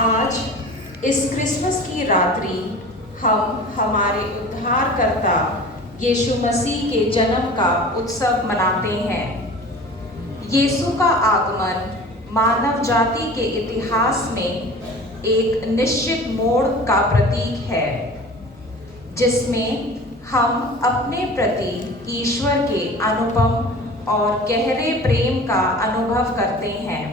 आज इस क्रिसमस की रात्रि हम हमारे उद्धारकर्ता यीशु मसीह के जन्म का उत्सव मनाते हैं। यीशु का आगमन मानव जाति के इतिहास में एक निश्चित मोड़ का प्रतीक है, जिसमें हम अपने प्रति ईश्वर के अनुपम और गहरे प्रेम का अनुभव करते हैं।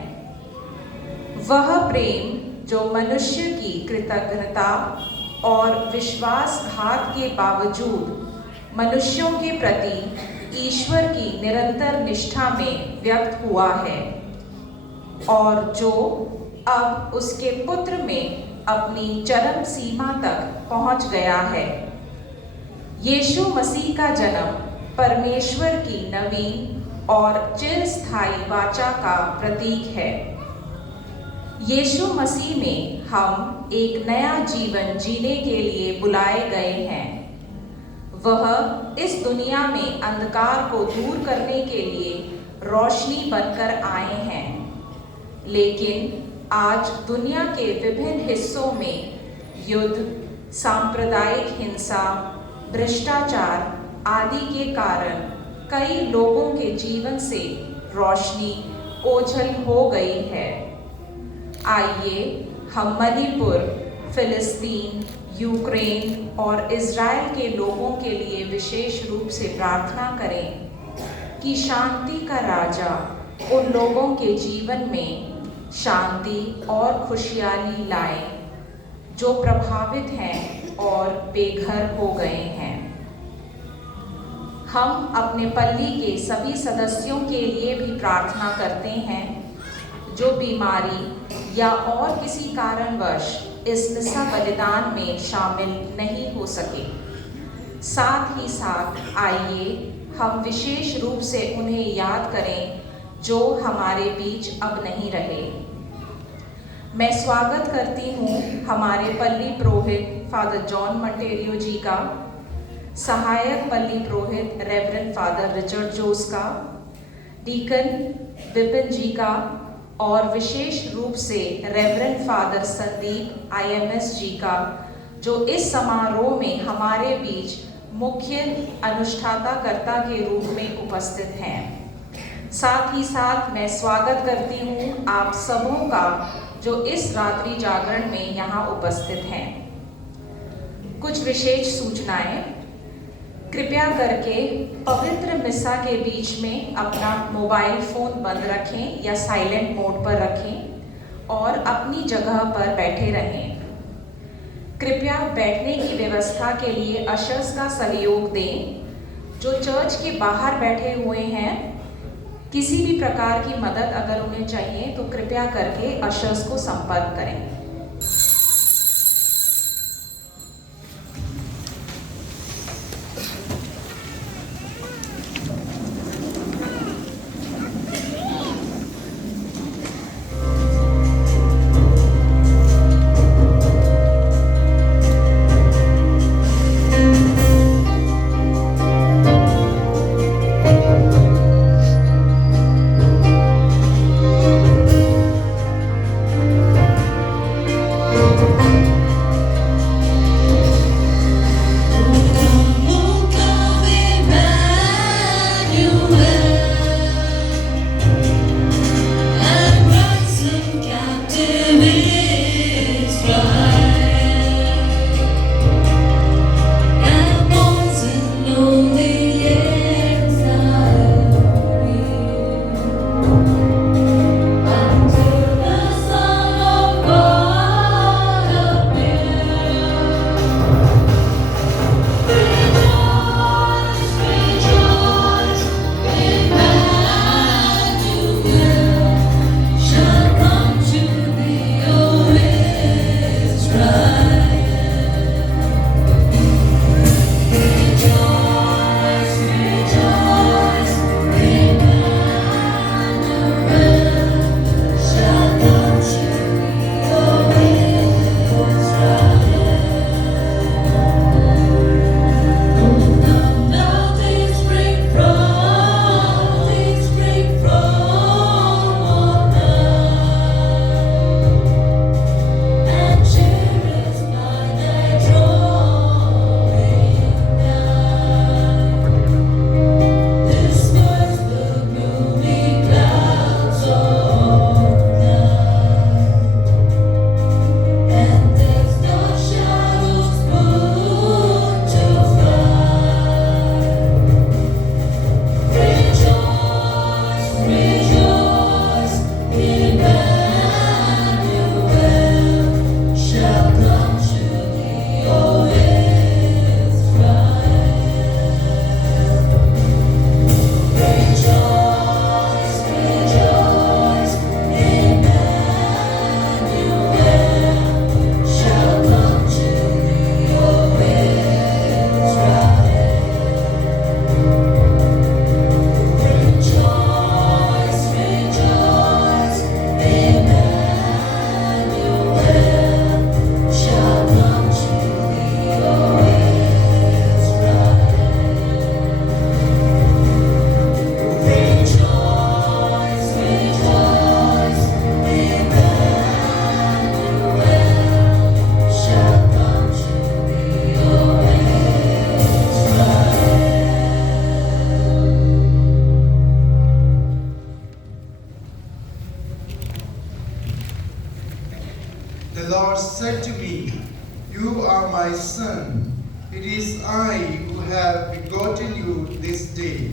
वह प्रेम जो मनुष्य की कृतज्ञता और विश्वासघात के बावजूद मनुष्यों के प्रति ईश्वर की निरंतर निष्ठा में व्यक्त हुआ है, और जो अब उसके पुत्र में अपनी चरम सीमा तक पहुंच गया है। यीशु मसीह का जन्म परमेश्वर की नवीन और चिरस्थायी वाचा का प्रतीक है। यीशु मसीह में हम एक नया जीवन जीने के लिए बुलाए गए हैं। वह इस दुनिया में अंधकार को दूर करने के लिए रोशनी बनकर आए हैं, लेकिन आज दुनिया के विभिन्न हिस्सों में युद्ध, सांप्रदायिक हिंसा, भ्रष्टाचार आदि के कारण कई लोगों के जीवन से रोशनी ओझल हो गई है। आइए हम मणिपुर, फिलिस्तीन, यूक्रेन और इज़राइल के लोगों के लिए विशेष रूप से प्रार्थना करें कि शांति का राजा उन लोगों के जीवन में शांति और खुशहाली लाए जो प्रभावित हैं और बेघर हो गए हैं। हम अपने पल्ली के सभी सदस्यों के लिए भी प्रार्थना करते हैं जो बीमारी या और किसी कारणवश इस मिसा बलिदान में शामिल नहीं हो सके। साथ ही साथ आइए हम विशेष रूप से उन्हें याद करें जो हमारे बीच अब नहीं रहे। मैं स्वागत करती हूँ हमारे पल्ली पुरोहित फादर जॉन मंटेरियो जी का, सहायक पल्ली पुरोहित रेवरेंड फादर रिचर्ड जोस का, डीकन विपिन जी का, और विशेष रूप से रेवरेंड फादर संदीप IMS जी का, जो इस समारोह में हमारे बीच मुख्य अनुष्ठाताकर्ता के रूप में उपस्थित हैं। साथ ही साथ मैं स्वागत करती हूँ आप सबों का जो इस रात्रि जागरण में यहाँ उपस्थित हैं। कुछ विशेष सूचनाएं। कृपया करके पवित्र मिसा के बीच में अपना मोबाइल फ़ोन बंद रखें या साइलेंट मोड पर रखें और अपनी जगह पर बैठे रहें। कृपया बैठने की व्यवस्था के लिए अशर्स का सहयोग दें जो चर्च के बाहर बैठे हुए हैं। किसी भी प्रकार की मदद अगर उन्हें चाहिए तो कृपया करके अशर्स को संपर्क करें। The Lord said to me, "You are my son. It is I who have begotten you this day."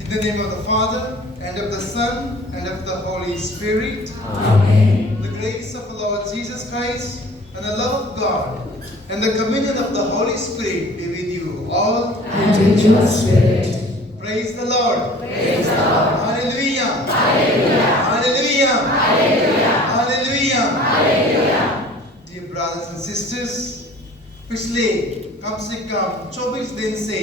In the name of the Father, and of the Son, and of the Holy Spirit. Amen. The grace of the Lord Jesus Christ, and the love of God, and the communion of the Holy Spirit be with you all. And with your spirit. Praise the Lord. Praise the Lord. Hallelujah. Hallelujah. Hallelujah. Hallelujah. Hallelujah. Hallelujah. Dear brothers and sisters, पिछले कम से कम 24 दिन से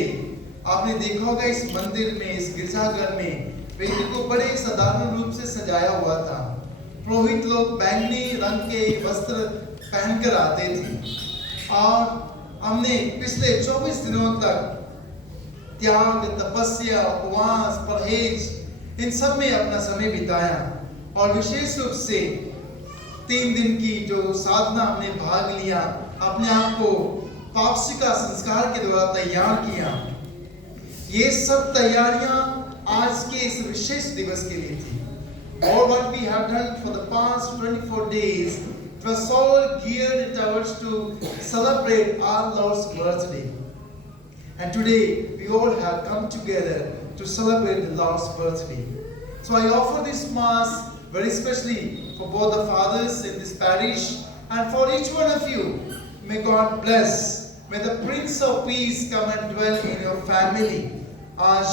आपने देखा होगा इस मंदिर में, इस गिरजाघर में वेदी को बड़े साधारण रूप से सजाया हुआ था। पुरोहित लोग बैंगनी रंग के वस्त्र पहनकर आते थे और हमने पिछले 24 दिनों तक त्याग, तपस्या, उपवास, परहेज इन सब में अपना समय बिताया और विशेष रूप से 3 दिन की जो साधना हमने भाग लिया, अपने आप को पापसी का संस्कार के द्वारा तैयार किया। ये सब तैयारियां आज के इस विशेष दिवस के लिए थी। All what we have done for the past 24 days, it was all geared towards to celebrate our Lord's birthday. And today we all have come together to celebrate the Lord's birthday. So I offer this Mass very especially for both the fathers in this parish and for each one of you. May God bless. May the Prince of Peace come and dwell in your family. आज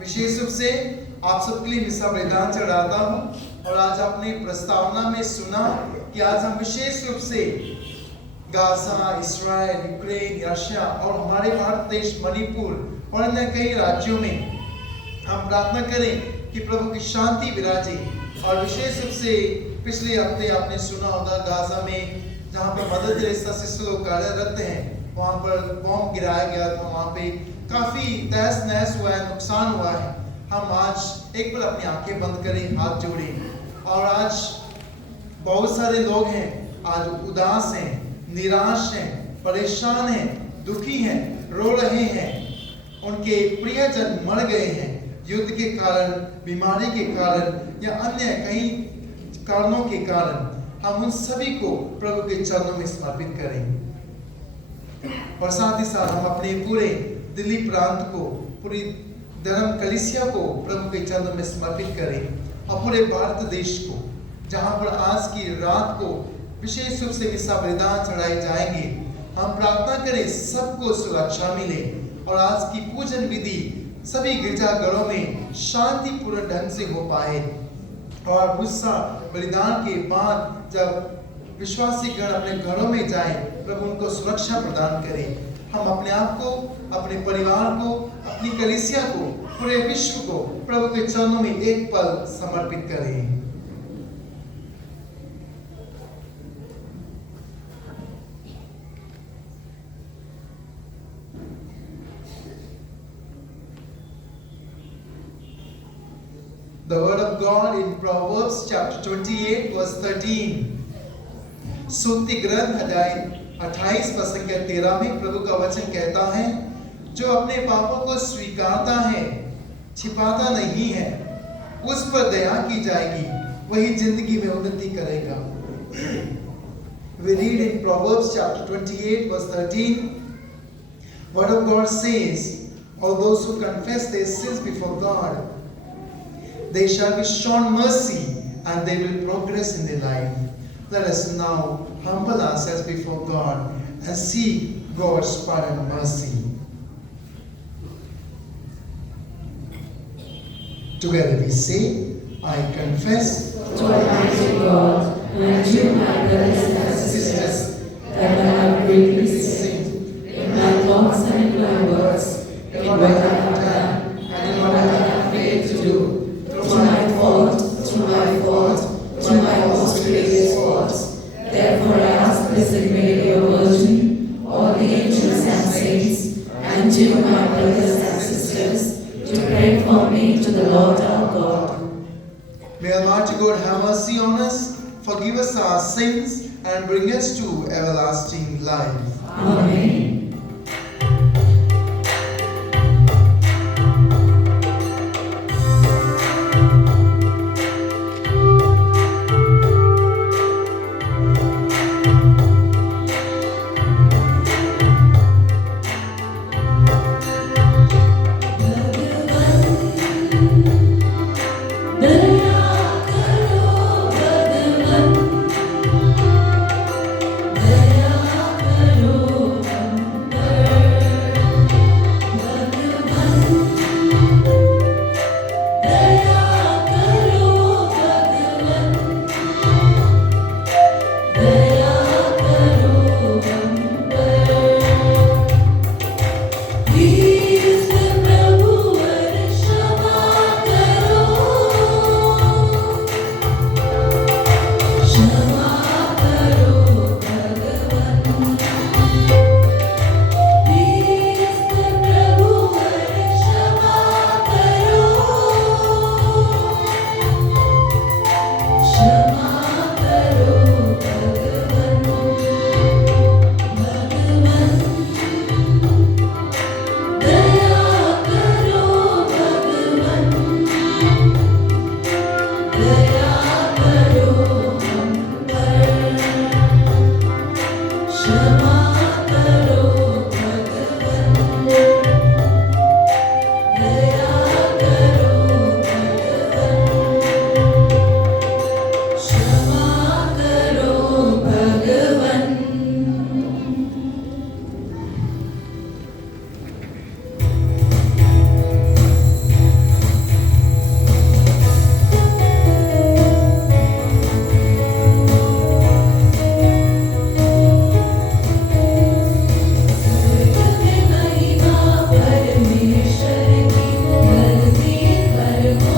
विशेष रूप से आप सबके लिए मिसा बलिदान चढ़ाता हूँ और आज आपने प्रस्तावना में सुना कि आज हम विशेष रूप से गाजा, इस्राएल, यूक्रेन, रशिया और हमारे भारत देश मणिपुर और अन्य कई राज्यों में हम प्रार्थना करें कि प्रभु की शांति विराजे। और विशेष रूप से पिछले हफ्ते आपने सुना होगा गाजा में जहाँ पर मदर तेरेसा शिशु लोग कार्यरत हैं, वहाँ पर बॉम्ब गिराया गया था, वहाँ पे काफी तहस नहस हुआ है, नुकसान हुआ है। हम आज एक बार अपनी आंखें बंद करें, हाथ जोड़ें और आज बहुत सारे लोग हैं आज उदास हैं, निराश हैं, परेशान हैं, दुखी हैं, रो रहे हैं। उनके प्रियजन मर गए हैं युद्ध के कारण, बीमारी के कारण या अन्य कई कारणों के कारण। हम उन सभी को प्रभु के चरणों में समर्पित करें और साथ ही साथ हम अपने पूरे दिल्ली प्रांत को, पूरी धर्म कलीसिया को प्रभु के चरणों में समर्पित करें और पूरे भारत देश को, जहां पर आज की रात को विशेष रूप से मिसा बलिदान चढ़ाए जाएंगे। हम प्रार्थना करें सबको सुरक्षा मिले और आज की पूजन विधि सभी गिरजाघरों में शांतिपूर्ण ढंग से हो पाए और मिसा बलिदान के बाद जब विश्वासी गण अपने घरों में जाए, प्रभु उनको सुरक्षा प्रदान करें। हम अपने आप को, अपने परिवार को, अपनी कलीसिया को, पूरे विश्व को प्रभु के चरणों में एक पल समर्पित करें। The word of God in Proverbs chapter 28 verse 13. सूक्ति ग्रंथ अध्याय 28 पद संख्या 13 में प्रभु का वचन कहता है, जो अपने पापों को स्वीकारता है, छिपाता नहीं है, उस पर दया की जाएगी, वही जिंदगी में उन्नति करेगा। We read in Proverbs chapter 28 verse 13. Word of God says, all those who confess their sins before God, they shall be shown mercy and they will progress in their life. Let us now humble ourselves before God and seek God's pardon and mercy. Together we say, I confess to Almighty God and you, my brothers and sisters, that I have greatly sinned in my thoughts and in my words, in what I have done and in what I have failed to do. Through my fault, through my most grievous faults. Therefore I ask Blessed Mary, your Virgin, all the angels and saints, and you, my brothers and sisters, to pray for me to the Lord our God. May Almighty God have mercy on us, forgive us our sins, and bring us to everlasting life. Amen. क्षमा करो भगवन, please प्रभुवर क्षमा करो, क्षमा करो भगवन, भगवन दया करो भगवन, दया करो हम पर, क्षमा करो भगवन, दया करो भगवन, क्षमा करो भगवन। स्वर्ग में महिमा परमेश्वर की, धरती पर हो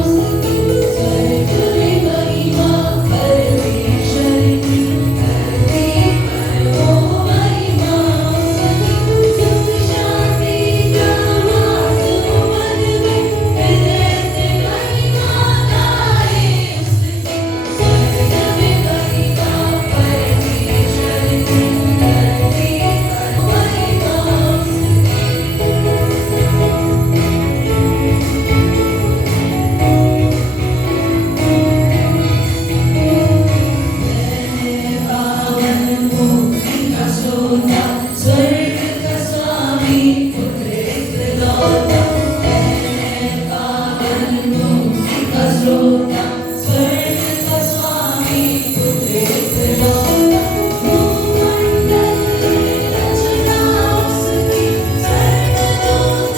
उसकी। स्वर्ग में महिमा परमेश्वर की, धरती पर हो महिमा उसकी। सुख शांति का वास हो मन में, हृदय से महिमा गाए उसकी। स्वर्ग में महिमा परमेश्वर की, धरती पर हो महिमा पावन मुक्ति का सोता, स्वर्ग का स्वामी पुत्र इकलौता। पावन मुक्ति का सोता, स्वर्ग का स्वामी पुत्र इकलौता। भूमंडल रचना उसकी, स्वर्गदूत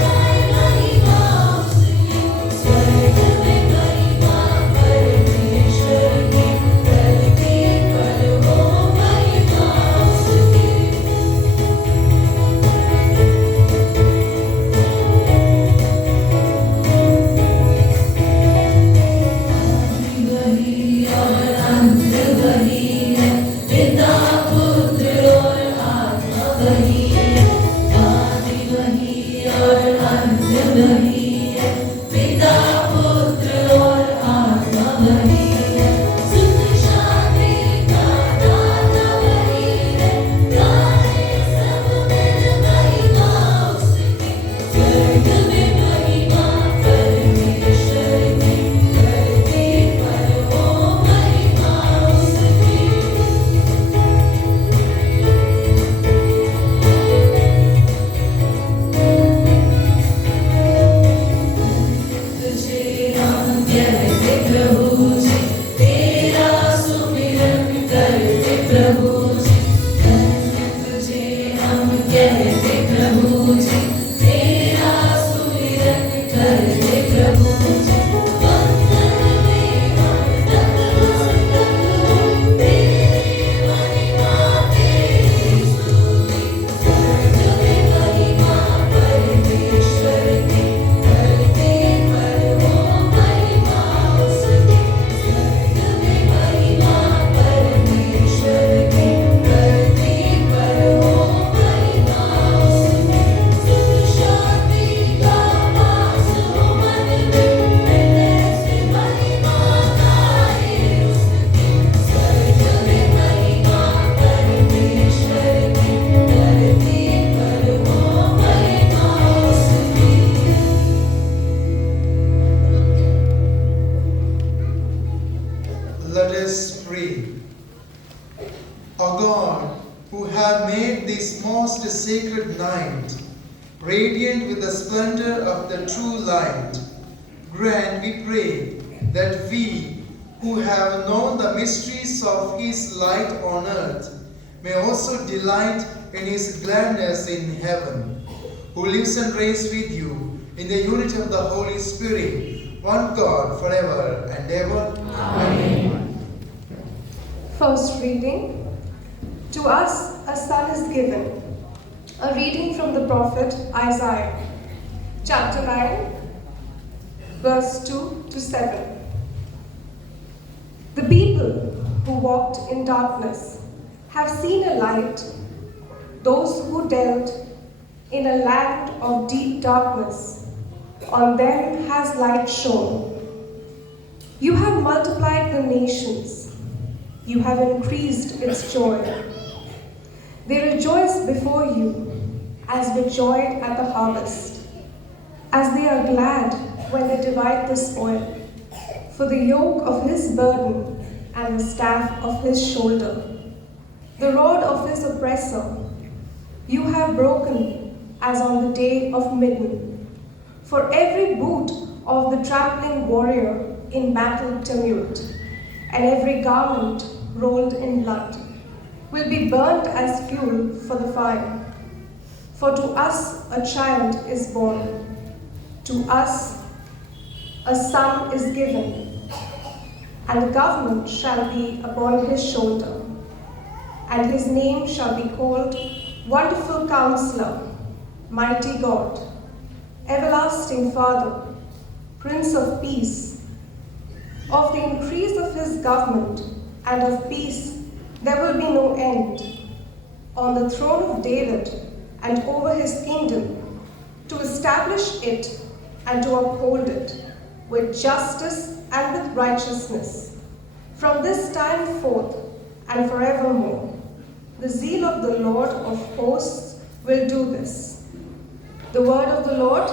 गाए महिमा उसकी। स्वर्ग में महिमा परमेश्वर की, धरती पर हो महिमा उसकी। आदि वही और अंत वही है, पिता पुत्र और आत्मा वही है। आदि वही और अंत वही है, पिता पुत्र और आत्मा वही है। सुख शांति का दाता वही है, गाए सब मिल महिमा उसकी। स्वर्ग में महिमा परमेश्वर की, धरती पर हो महिमा उसकी। तुझे हम कहते प्रभु जी, तेरा सुमिरन करते प्रभु जी। धन्य तुझे हम कहते प्रभु जी, तेरा सुमिरन करते प्रभु जी। वंदन में हम नतमस्तक हो, तेरी महिमा तेरी स्तुति। स्वर्ग में महिमा परमेश्वर की, धरती पर हो महिमा उसकी। स्वर्ग में महिमा परमेश्वर की, धरती पर हो महिमा उसकी। सुख शांति का वास हो मन में, हृदय से महिमा गाए उसकी। स्वर्ग में महिमा परमेश्वर की, धरती पर हो महिमा उसकी। Let us pray. O God, who have made this most sacred night radiant with the splendor of the true light, grant, we pray, that we who have known the mysteries of His light on earth may also delight in His gladness in heaven, who lives and reigns with you in the unity of the Holy Spirit, one God, forever and ever. Amen. First reading. To us a son is given. A reading from the prophet Isaiah, chapter 9, verse 2 to 7. The people who walked in darkness have seen a light. Those who dwelt in a land of deep darkness, on them has light shone. You have multiplied the nations. You have increased its joy. They rejoice before you as with joy at the harvest, as they are glad when they divide the spoil. For the yoke of his burden and the staff of his shoulder, the rod of his oppressor, you have broken as on the day of Midian. For every boot of the trampling warrior in battle tumult, and every garment rolled in blood, will be burnt as fuel for the fire. For to us a child is born, to us a son is given, and the government shall be upon his shoulder, and his name shall be called Wonderful Counselor, Mighty God, Everlasting Father, Prince of Peace. Of the increase of his government and of peace there will be no end, on the throne of David and over his kingdom, to establish it and to uphold it with justice and with righteousness, from this time forth and forevermore. The zeal of the Lord of hosts will do this. The word of the Lord.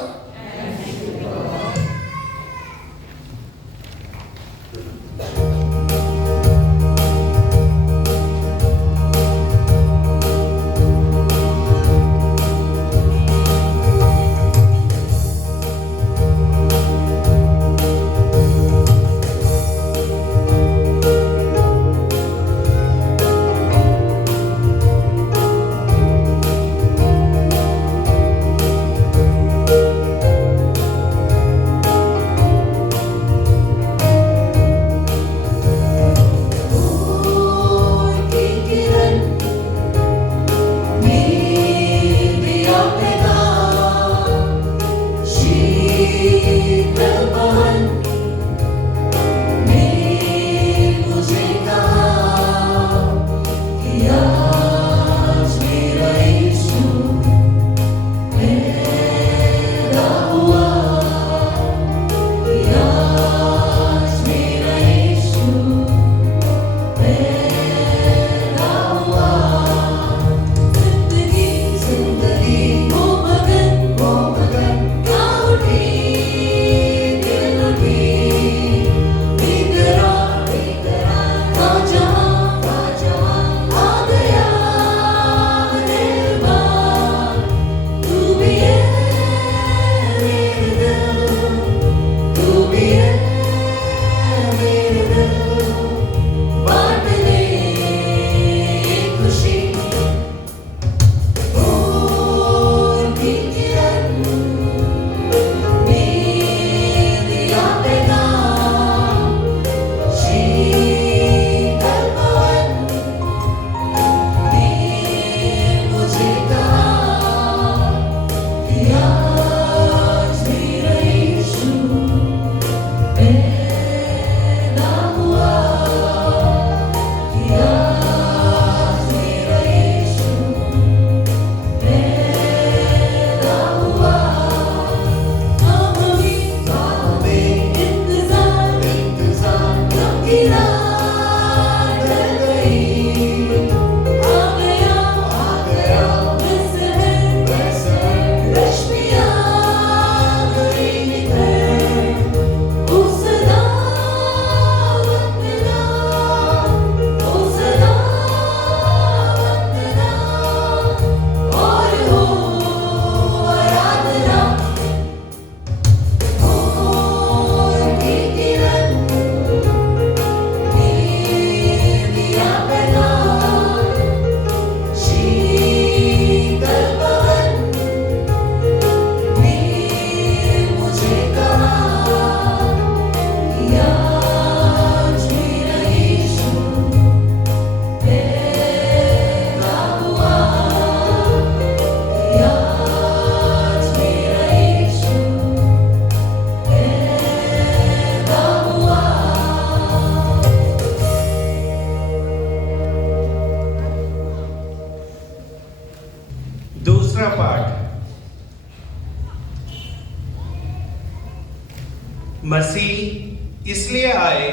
मसीह इसलिए आए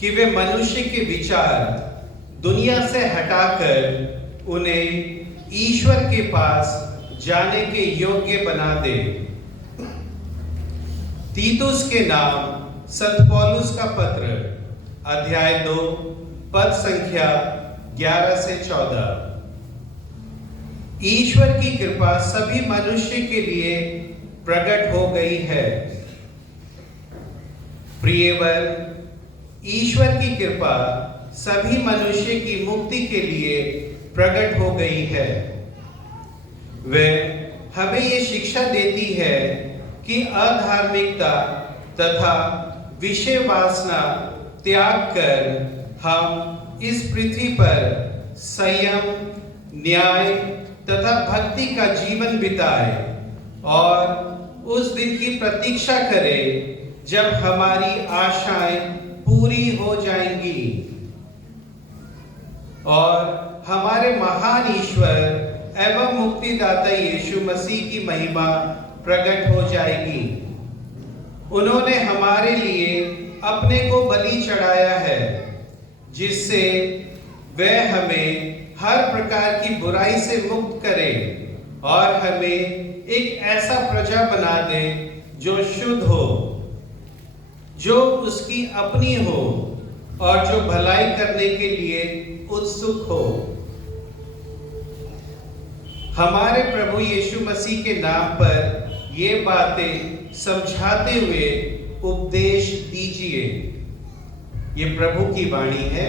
कि वे मनुष्य के विचार दुनिया से हटाकर उन्हें ईश्वर के पास जाने के योग्य बना दे। तीतुस के नाम संत पौलुस का पत्र, अध्याय 2, पद संख्या 11 से 14। ईश्वर की कृपा सभी मनुष्य के लिए प्रकट हो गई है। प्रियवर, ईश्वर की कृपा सभी मनुष्य की मुक्ति के लिए प्रकट हो गई है। वह हमें ये शिक्षा देती है कि अधार्मिकता तथा विषय वासना त्याग कर हम इस पृथ्वी पर संयम, न्याय तथा भक्ति का जीवन बिताए और उस दिन की प्रतीक्षा करें जब हमारी आशाएं पूरी हो जाएंगी और हमारे महान ईश्वर एवं मुक्तिदाता यीशु मसीह की महिमा प्रकट हो जाएगी। उन्होंने हमारे लिए अपने को बलि चढ़ाया है, जिससे वह हमें हर प्रकार की बुराई से मुक्त करे और हमें एक ऐसा प्रजा बना दे जो शुद्ध हो, जो उसकी अपनी हो और जो भलाई करने के लिए उत्सुक हो। हमारे प्रभु यीशु मसीह के नाम पर ये बातें समझाते हुए उपदेश दीजिए। ये प्रभु की वाणी है।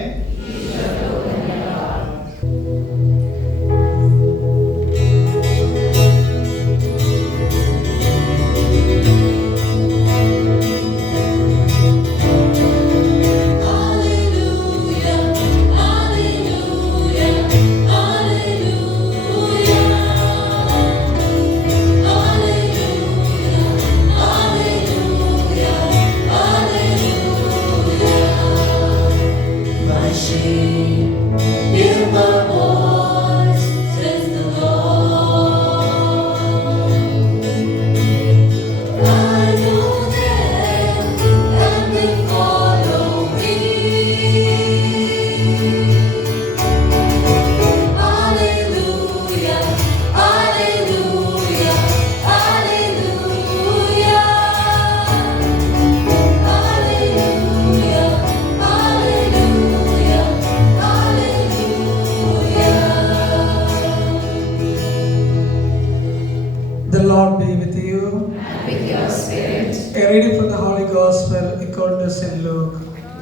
The Lord be with you. And with your spirit. A reading from the Holy Gospel according to St. Luke.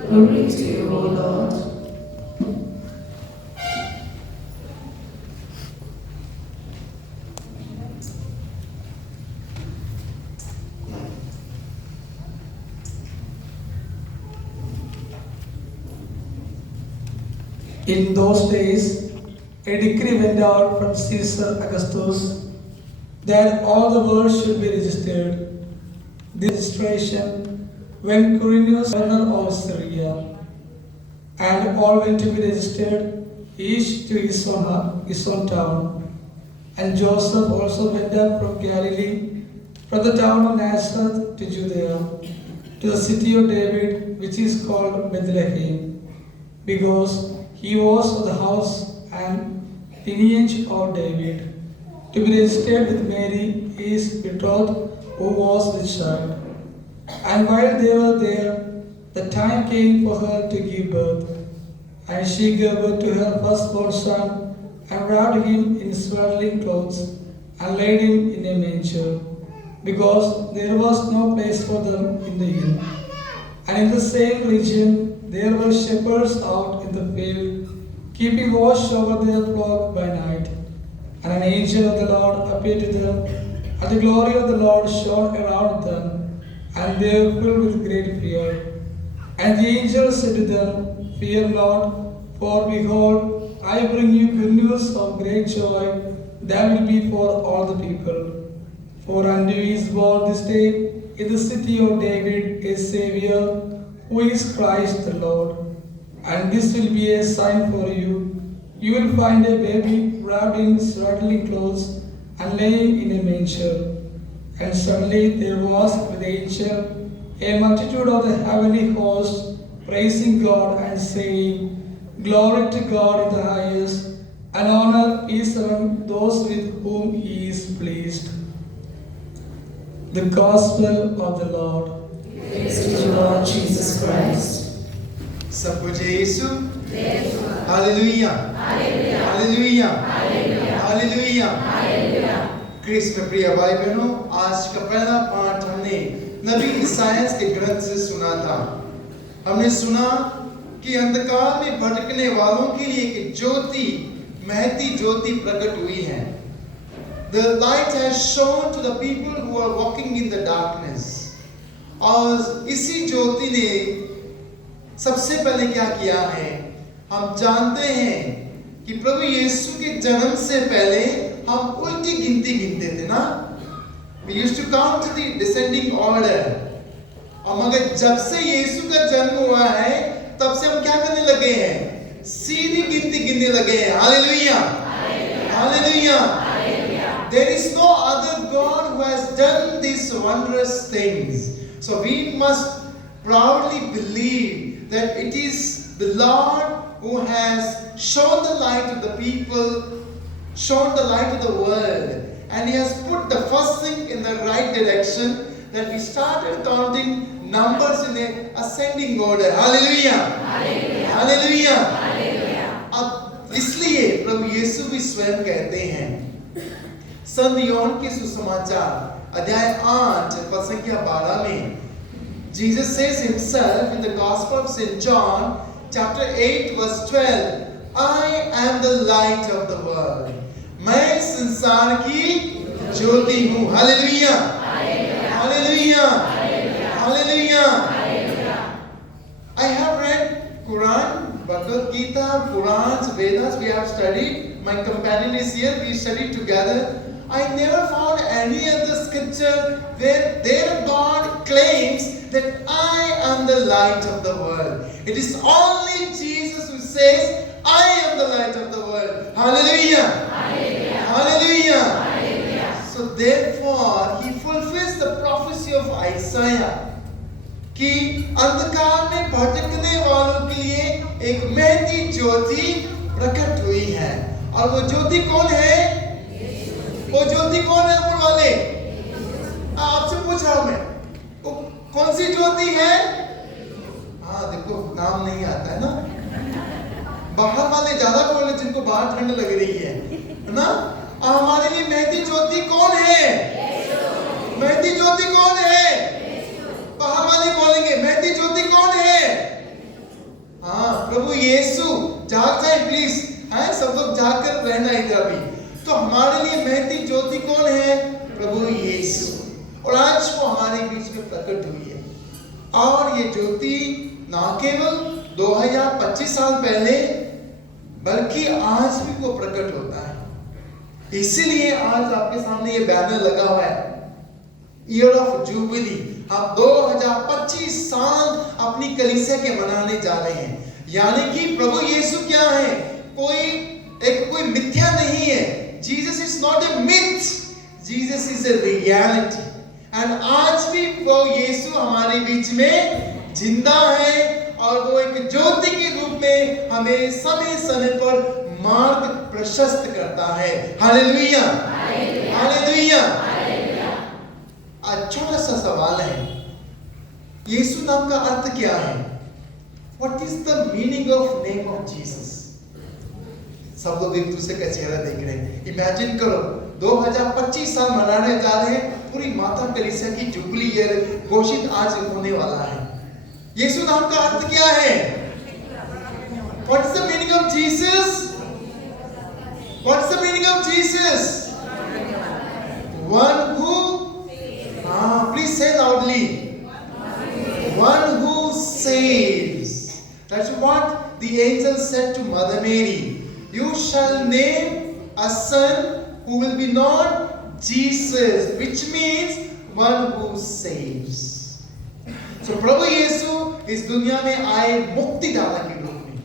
Glory to you, O Lord. In those days, a decree went out from Caesar Augustus that all the world should be registered. The registration when Quirinius, governor of Syria, and all went to be registered, each to his own town. And Joseph also went up from Galilee, from the town of Nazareth to Judea, to the city of David, which is called Bethlehem, because he was of the house and lineage of David, to be registered with Mary, his betrothed, who was with child. And while they were there, the time came for her to give birth. And she gave birth to her firstborn son, and wrapped him in swaddling clothes, and laid him in a manger, because there was no place for them in the inn. And in the same region there were shepherds out in the field, keeping watch over their flock by night. And an angel of the Lord appeared to them, and the glory of the Lord shone around them, and they were filled with great fear. And the angel said to them, "Fear not, for behold, I bring you good news of great joy that will be for all the people. For unto you is born this day in the city of David a Savior, who is Christ the Lord. And this will be a sign for you. You will find a baby wrapped in swaddling clothes and laying in a manger." And suddenly there was with the angel a multitude of the heavenly hosts praising God and saying, Glory to God in the highest, and honor peace among those with whom he is pleased. The Gospel of the Lord. Praise to you, Lord Jesus Christ. सब कुछ है यीशु hallelujah hallelujah hallelujah क्रिस्त में प्रिय भाई बहनों, आज का पहला पाठ हमने नबी इसायास के ग्रंथ से सुना था। हमने सुना कि अंधकार में भटकने वालों के लिए एक ज्योति, महती ज्योति प्रकट हुई है। The light has shone to the people who are walking in the darkness. और इसी ज्योति ने सबसे पहले क्या किया है, हम जानते हैं कि प्रभु यीशु के जन्म से पहले हम उल्टी गिनती गिनते थे ना। We used to count the descending order. और मगर जब से यीशु का जन्म हुआ है, तब से हम क्या करने लगे हैं, सीधी गिनती गिनने लगे हैं। Hallelujah hallelujah. There is no other God who has done these wondrous things. So we must proudly believe that it is the Lord who has shown the light to the people, shown the light to the world, and He has put the first thing in the right direction, that we started counting numbers in a ascending order. Hallelujah! Hallelujah! अब इसलिए प्रभु यीशु भी स्वयं कहते हैं, संत योहन के सुसमाचार अध्याय 8 पद संख्या 12 में, Jesus says himself in the Gospel of St. John, chapter 8, verse 12, I am the light of the world. मैं संसार की ज्योति हूँ। Hallelujah hallelujah hallelujah. I have read Quran, Bhagavad Gita, Purans, Vedas. We have studied. My companion is here. We studied together. I never found any other scripture where their God claims that I am the light of the world. It is only Jesus who says, I am the light of the world. Hallelujah! Hallelujah! Hallelujah! So therefore, he fulfills the prophecy of Isaiah कि अंधकार में भटकने वालों के लिए एक महती ज्योति प्रकट हुई है। और वो ज्योति कौन है? वो ज्योति कौन है ऊपर वाले? आपसे पूछ रहा हूं मैं, वो कौन सी ज्योति है? हाँ देखो, नाम नहीं आता है ना। बाहर वाले ज्यादा बोले जिनको बाहर ठंड लग रही है ना। हमारे लिए महती ज्योति कौन है? महती ज्योति कौन है? बाहर वाले बोलेंगे महती ज्योति कौन है? हाँ, प्रभु यीशु। जाग जाए प्लीज, है सब लोग जाग कर रहना इधर अभी। तो हमारे लिए महती ज्योति कौन है? प्रभु यीशु। और आज वो हमारे बीच में प्रकट हुई है। और ये ज्योति ना केवल 2025 साल पहले, बल्कि आज भी वो प्रकट होता है। इसीलिए आज आपके सामने ये बैनर लगा हुआ है, ईयर ऑफ जुबिली। हम 2025 साल अपनी कलीसिया के मनाने जा रहे हैं। यानी कि प्रभु यीशु क्या है? कोई मिथ्या नहीं है। Jesus is not a myth. Jesus is a reality. And आज भी वो यीशु हमारे बीच में जिंदा है, और वो एक ज्योति के रूप में हमें समय समय पर मार्ग प्रशस्त करता है। Hallelujah hallelujah. आज छोटा सा सवाल है, यीशु नाम का अर्थ क्या है? What is the meaning of name of Jesus? सब लोग एक दूसरे का चेहरा देख रहे हैं। इमेजिन करो, 2025 साल मनाने जा रहे हैं, पूरी माता कलीसिया की जुबली ईयर घोषित आज होने वाला है। यीशु नाम का अर्थ क्या है? What is the meaning of Jesus? What is the meaning of Jesus? One who, please say loudly. One who saves. That's what the angel said to Mother Mary. You shall name a son who will be not Jesus, which means one who saves. So प्रभु यीशु इस दुनिया में आए मुक्तिदाता के रूप में,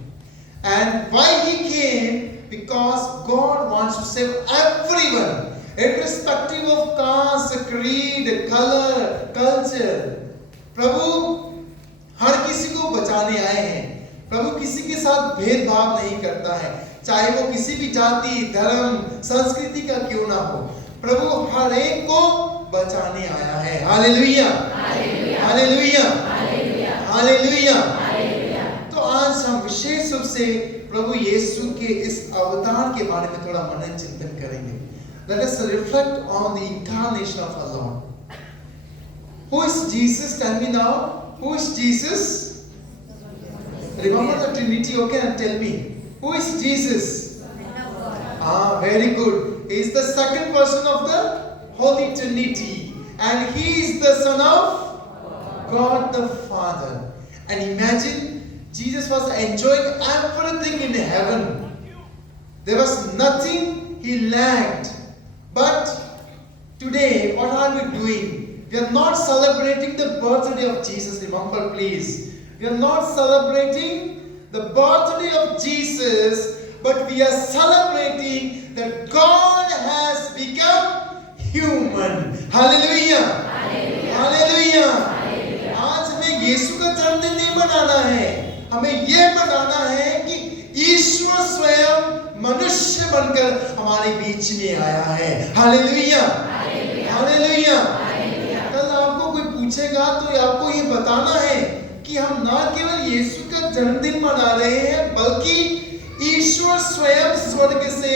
and why he came? Because God wants to save everyone, irrespective of caste, creed, color, culture. प्रभु हर किसी को बचाने आए हैं। प्रभु किसी के साथ भेदभाव नहीं करता है, चाहे वो किसी भी जाति, धर्म, संस्कृति का क्यों ना हो। प्रभु हर एक को बचाने आया है। Hallelujah, hallelujah, hallelujah. तो आज हम विशेष रूप से प्रभु यीशु के इस अवतार के बारे में थोड़ा मनन चिंतन करेंगे। Let us reflect on the incarnation of our Lord. Who is Jesus? Tell me now. Who is Jesus? Remember the Trinity, okay? And tell me. Who is Jesus? Very good. He is the second person of the Holy Trinity. And He is the Son of God the Father. And imagine, Jesus was enjoying everything in heaven. There was nothing He lacked. But today, what are we doing? We are not celebrating the birthday of Jesus. Remember, please. We are not celebrating the birthday of Jesus, but we are celebrating that God has become human. Hallelujah! Hallelujah! आज हमें यीशु का जन्मदिन नहीं मनाना है, हमें ये मनाना है कि ईश्वर स्वयं मनुष्य बनकर हमारे बीच में आया है। Hallelujah, hallelujah. कल आपको कोई पूछेगा तो आपको ये बताना है कि हम ना केवल यीशु का जन्मदिन मना रहे हैं, बल्कि ईश्वर स्वयं स्वर्ग से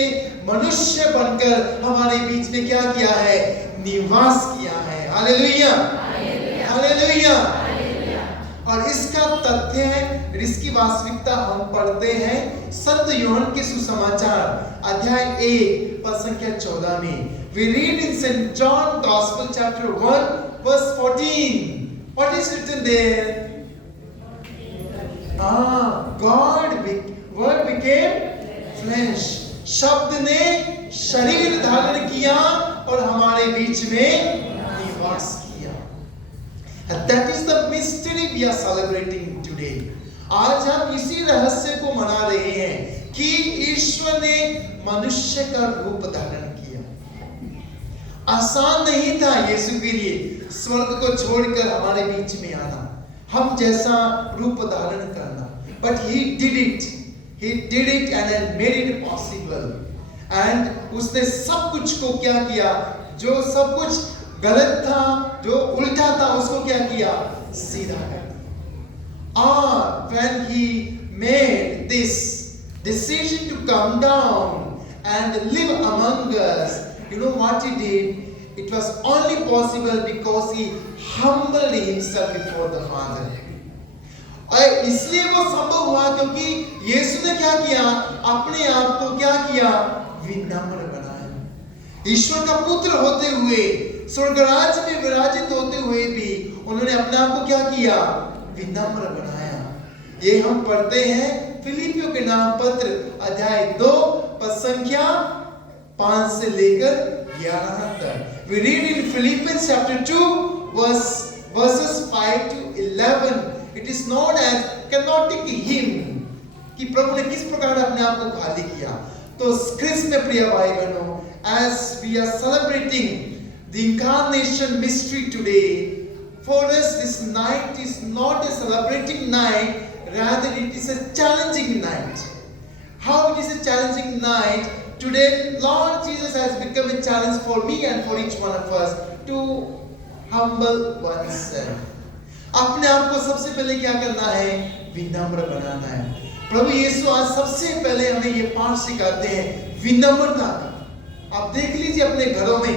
मनुष्य बनकर हमारे बीच में क्या किया है? निवास किया है। Hallelujah, hallelujah. और इसका तथ्य है, इसकी वास्तविकता हम पढ़ते हैं संत यूहन्ना के सुसमाचार अध्याय 1 पद संख्या 14 में। We read in St. John Gospel chapter 1 verse 14. What is written there? Word became flesh. शब्द ने शरीर धारण किया और हमारे बीच में निवास किया। And that is the mystery we are celebrating today. आज हम इसी रहस्य को मना रहे हैं कि ईश्वर ने मनुष्य का रूप धारण किया। आसान नहीं था यीशु के लिए स्वर्ग को छोड़कर हमारे बीच में आना, हम जैसा रूप धारण करना, but he did it. He did it and made it possible. And उसने सब कुछ को क्या किया? जो सब कुछ गलत था, जो उल्टा था, उसको क्या किया? सीधा कर दिया। When he made this decision to come down and live among us, you know what he did? It was only possible because he humbled himself before the Father. और इसलिए वो संभव हुआ क्योंकि यीशु ने क्या किया? अपने आप को क्या किया? विनम्र बनाया। ईश्वर का पुत्र होते हुए, स्वर्गराज में विराजित होते हुए भी उन्होंने अपने आप को क्या किया? विनम्र बनाया। ये हम पढ़ते हैं फिलिपियों के नाम पत्र अध्याय 2 पद संख्या 5 से लेकर 11 तक। We read in Philippians chapter 2 verses 5 to 11. It is known as kenotic hymn कि प्रभु ने किस प्रकार अपने आप को खाली किया। तो क्रिस्त में प्रिय भाई बहनों, as we are celebrating the incarnation mystery today, for us this night is not a celebrating night, rather it is a challenging night. How it is a challenging night? Today Lord Jesus has become a challenge for me and for each one of us to humble oneself. अपने आप को सबसे पहले क्या करना है? विनम्र बनाना है। प्रभु यीशु आज सबसे पहले हमें ये पाठ सिखाते हैं विनम्रता का। आप देख लीजिए अपने घरों में।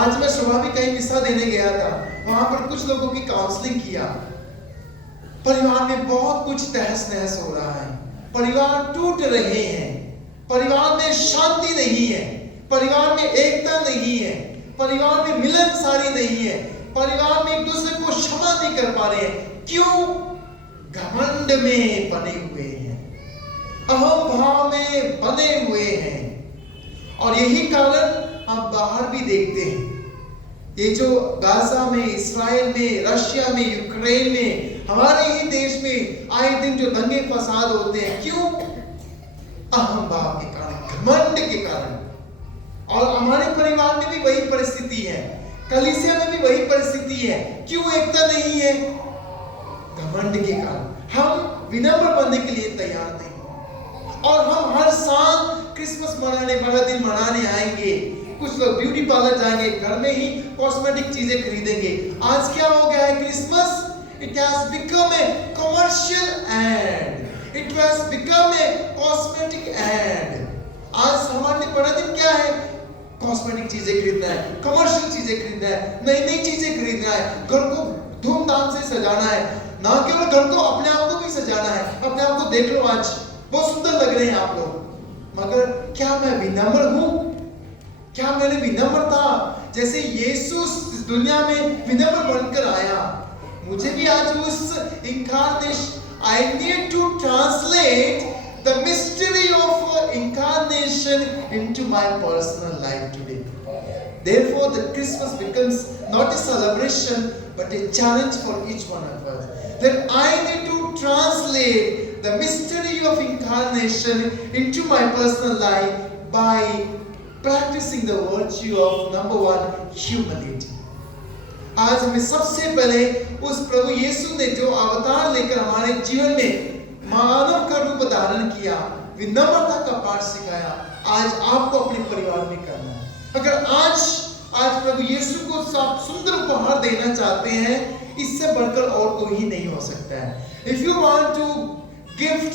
आज मैं सुबह भी कहीं किस्सा देने गया था, वहां पर कुछ लोगों की काउंसलिंग किया। परिवार में बहुत कुछ तहस नहस हो रहा है, परिवार टूट रहे हैं, परिवार में शांति नहीं है, परिवार में एकता नहीं है, परिवार में मिलनसारी नहीं है, परिवार में एक दूसरे को क्षमा नहीं कर पा रहे हैं। क्यों? घमंड में बने हुए हैं, अहम भाव में बने हुए हैं। और यही कारण हम बाहर भी देखते हैं। ये जो गाजा में, इस्राएल में, रशिया में, यूक्रेन में, हमारे ही देश में आए दिन जो दंगे फसाद होते हैं, क्यों? अहम भाव के कारण, घमंड के कारण। और हमारे परिवार में भी वही परिस्थिति है। कलीसिया में भी वही परिस्थिति है। क्यों एकता नहीं है? घमंड के कारण हम विनम्र बनने के लिए तैयार नहीं, और हम हर साल क्रिसमस मनाने वाला दिन मनाने आएंगे। कुछ लोग ब्यूटी पार्लर जाएंगे, घर में ही कॉस्मेटिक चीजें खरीदेंगे। आज क्या हो गया है? Christmas it has become a commercial ad, it has become a cosmetic ad। आज हमारे लिए बड़ा दिन क्या है? कॉस्मेटिक चीजें खरीदना है, कमर्शियल चीजें खरीदना है, नई नई चीजें खरीदना है, घर को धूमधाम से सजाना है। ना केवल घर को, अपने आप को भी सजाना है। अपने आप को देख लो, आज बहुत सुंदर लग रहे हैं आप लोग, मगर क्या मैं विनम्र हूं? क्या मैंने विनम्रता जैसे यीशु इस दुनिया में विनम्र बनकर आया, मुझे भी आज उस incarnation, I need to translate the mystery of incarnation into my personal life today. Therefore, the Christmas becomes not a celebration but a challenge for each one of us. That I need to translate the mystery of incarnation into my personal life by practicing the virtue of number one, humility. आज हमें सबसे पहले उस प्रभु यीशु ने जो अवतार लेकर हमारे जीवन में मानव का रूप धारण किया, विनम्रता का पाठ सिखाया, आज आपको अपने परिवार में करना है। अगर आज प्रभु यीशु को आप सुंदर उपहार देना चाहते हैं, इससे बढ़कर और कोई ही नहीं हो सकता है। If you want to gift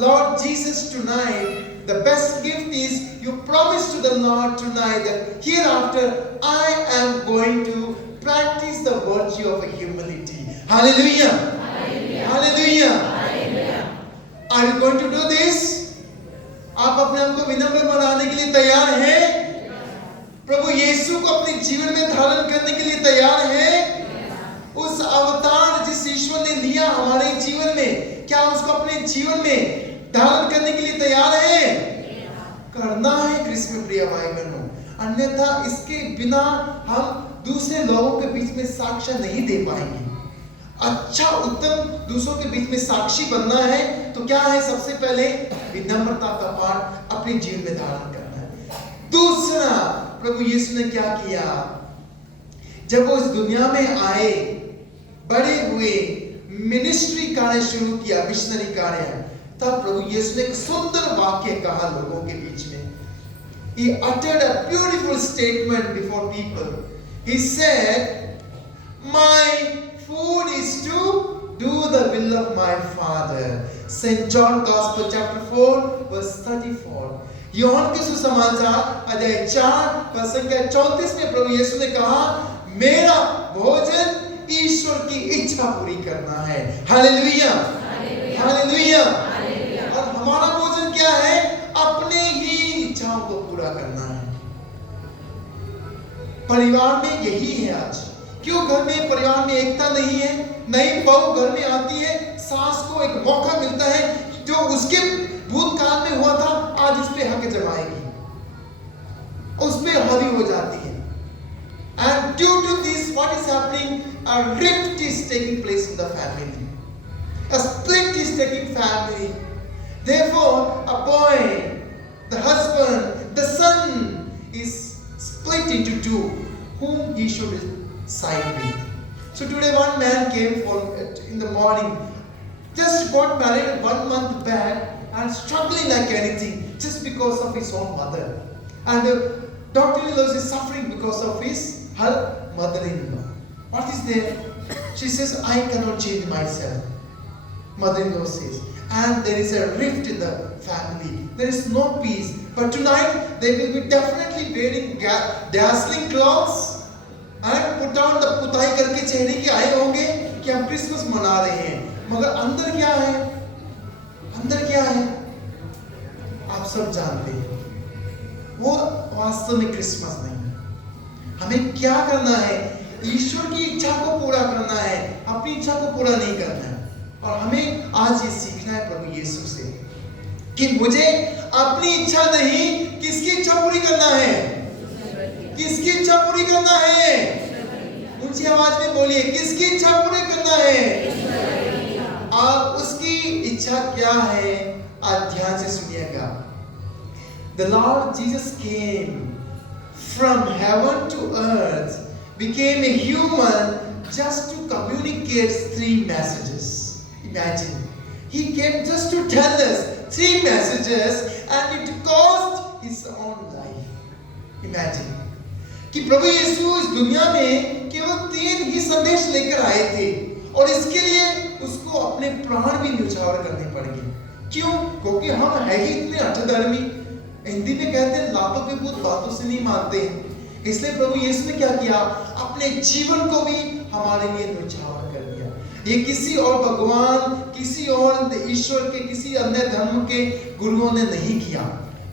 Lord Jesus tonight, the best gift is you promise to the Lord tonight that hereafter I am going to practice the virtue of humility. Hallelujah. Hallelujah. Hallelujah. Hallelujah. Are you going to do this? आप अपने आप को विनम्र बनाने के लिए तैयार हैं? प्रभु यीशु को अपने जीवन में धारण करने के लिए तैयार हैं? उस अवतार जिस ईश्वर ने लिया हमारे जीवन में, क्या उसको अपने जीवन में धारण करने के लिए तैयार है? करना है क्रिस्मस प्रिय भाई बहनों, अन्यथा इसके बिना हम दूसरे लोगों के बीच में साक्ष्य नहीं दे पाएंगे। अच्छा उत्तम दूसरों के बीच में साक्षी बनना है तो क्या है? सबसे पहले विनम्रता का पाठ अपने जीवन में धारण करना है। दूसरा, प्रभु यीशु ने क्या किया? जब वो इस दुनिया में आए, बड़े हुए, मिनिस्ट्री कार्य शुरू किया, मिशनरी कार्य, तब प्रभु यीशु ने एक सुंदर वाक्य कहा लोगों के बीच में। He uttered a beautiful statement before people. He said, "My food is to do the will of my Father." St. John Gospel chapter 4 verse 34. यूहन्ना के सुसमाचार अध्याय 4 वर्ष संख्या 34 में प्रभु यीशु ने कहा, मेरा भोजन ईश्वर की इच्छा पूरी करना है। Hallelujah, hallelujah. और हमारा भोजन क्या है? अपने ही इच्छाओं को पूरा करना है। परिवार में यही है आज। क्यों घर में, परिवार में एकता नहीं है? नई बहू घर में आती है, सास को एक मौका मिलता है जो उसके भूतकाल में हुआ था, आज इस पे हक जमाएगी, उसमें हावी हो जाती है। And due to this, what is happening? A rift is taking place in the family. A split is taking family. Therefore, a boy, the husband, the son is split into two, whom he should side with. So today one man came in the morning, just got married 1 month back and struggling like anything just because of his own mother. And Dr. is suffering because of her mother-in-law. What is there? She says, I cannot change myself. Mother-in-law says. And there is a rift in the family. There is no peace. But tonight, they will be definitely wearing dazzling clothes and put on the पुताई करके चेहरे के आए होंगे कि हम Christmas मना रहे हैं। मगर अंदर क्या है? अंदर क्या है? आप सब जानते हैं। वो वास्तव में क्रिसमस नहीं। हमें क्या करना है? ईश्वर की इच्छा को पूरा करना है, अपनी इच्छा को पूरा नहीं करना है। और हमें आज ये सीखना है प्रभु यीशु से कि मुझे अपनी इच्छा नहीं, किसकी इच्छा पूरी करना है? किसकी इच्छा पूरी करना है? ऊंची आवाज में बोलिए, किसकी इच्छा पूरी करना है? और उसकी इच्छा क्या है? आज ध्यान से सुनिएगा। The Lord Jesus came from heaven to earth, became a human just to communicate 3 messages. Imagine. He came just to tell us 3 messages and it cost his own life. Imagine. कि प्रभु यीशु इस दुनिया में केवल 3 ही संदेश लेकर आए थे और इसके लिए उसको अपने प्राण भी न्यौछावर करने पड़ गए। क्यों? क्योंकि हम है ही इतने अठधर्मी। हिंदी में कहते हैं लातों के भूत बातों से नहीं मानते हैं। इसलिए प्रभु यीशु ने क्या किया? अपने जीवन को भी हमारे लिए न्यौछावर कर दिया। ये किसी और भगवान, किसी और ईश्वर के, किसी अन्य धर्म के गुरुओं ने नहीं किया।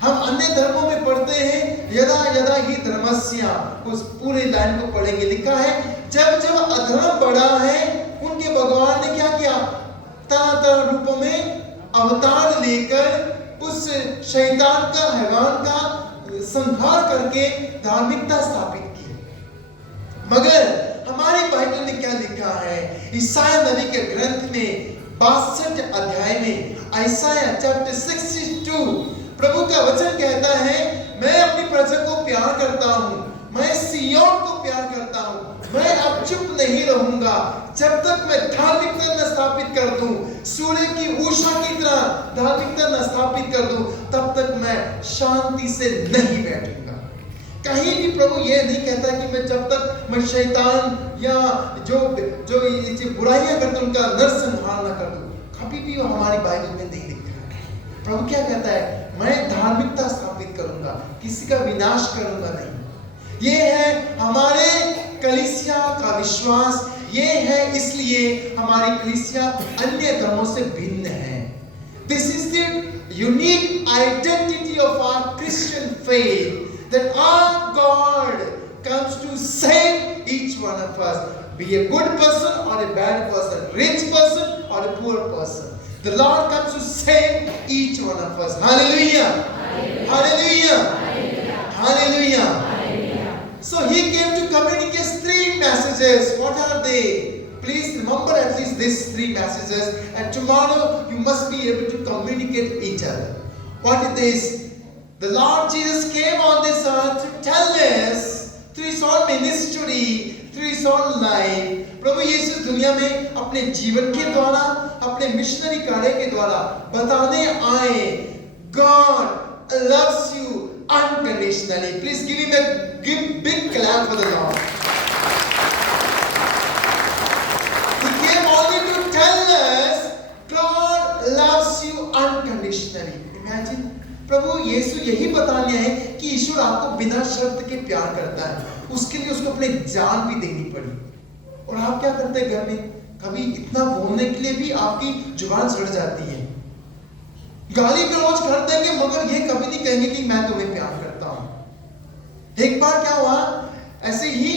हम अन्य धर्मों में पढ़ते हैं यदा यदा ही धर्मस्य, उस पूरे लाइन को पढ़ेंगे, लिखा है जब जब अधर्म बढ़ा है उनके भगवान ने क्या किया? तरह तरह रूपों में अवतार लेकर उस शैतान का, हैवान का संहार करके धार्मिकता स्थापित की। मगर हमारी बाइबल में क्या लिखा है? ईसाया नबी के ग्रंथ में 62 अध्याय में, आइसाया चैप्टर 62, प्रभु का वचन कहता है मैं अपनी प्रजा को प्यार करता हूँ, मैं सिय्योन को प्यार करता हूँ, मैं अब चुप नहीं रहूंगा जब तक मैं धार्मिकता न स्थापित कर दूं, सूर्य की उषा की तरह धार्मिकता न स्थापित कर दूं, तब तक मैं शांति से नहीं बैठूंगा। कहीं भी प्रभु ये नहीं कहता कि मैं जब तक मैं शैतान या जो बुराइयां करते उनका नरसंहार न कर दूं। कभी भी वो हमारी बाइबल में नहीं लिखा है। प्रभु क्या कहता है? मैं धार्मिकता स्थापित करूंगा, किसी का विनाश करूंगा नहीं। ये है हमारे कलीसिया का विश्वास। ये है इसलिए हमारी कलीसिया अन्य धर्मों से भिन्न है। This is the unique identity of our Christian faith, that our God comes to save each one of us, be a good person or a bad person, rich person or a poor person. The Lord comes to save each one of us. Hallelujah! Hallelujah! Hallelujah! So he came to communicate 3 messages. What are they? Please remember at least these 3 messages, and tomorrow you must be able to communicate each other. What it is? The Lord Jesus came on this earth to tell us through his own ministry, through his own life. प्रभु यीशु दुनिया में अपने जीवन के द्वारा, अपने missionary कार्य के द्वारा बताने आए, God loves you unconditionally. Please give him a big clap for the Lord. He came only to tell us God loves you unconditionally. Imagine, प्रभु यीशु यही बताने हैं कि ईश्वर आपको बिना शर्त के प्यार करता है। उसके लिए उसको अपनी जान भी देनी पड़ी। और आप क्या करते हैं घर में? कभी इतना बोलने के लिए भी आपकी जुबान सड़ जाती है। गाली गलौज कर देंगे मगर ये कभी नहीं कहेंगे कि मैं तुम्हें प्यार करता हूं। एक बार क्या हुआ, ऐसे ही,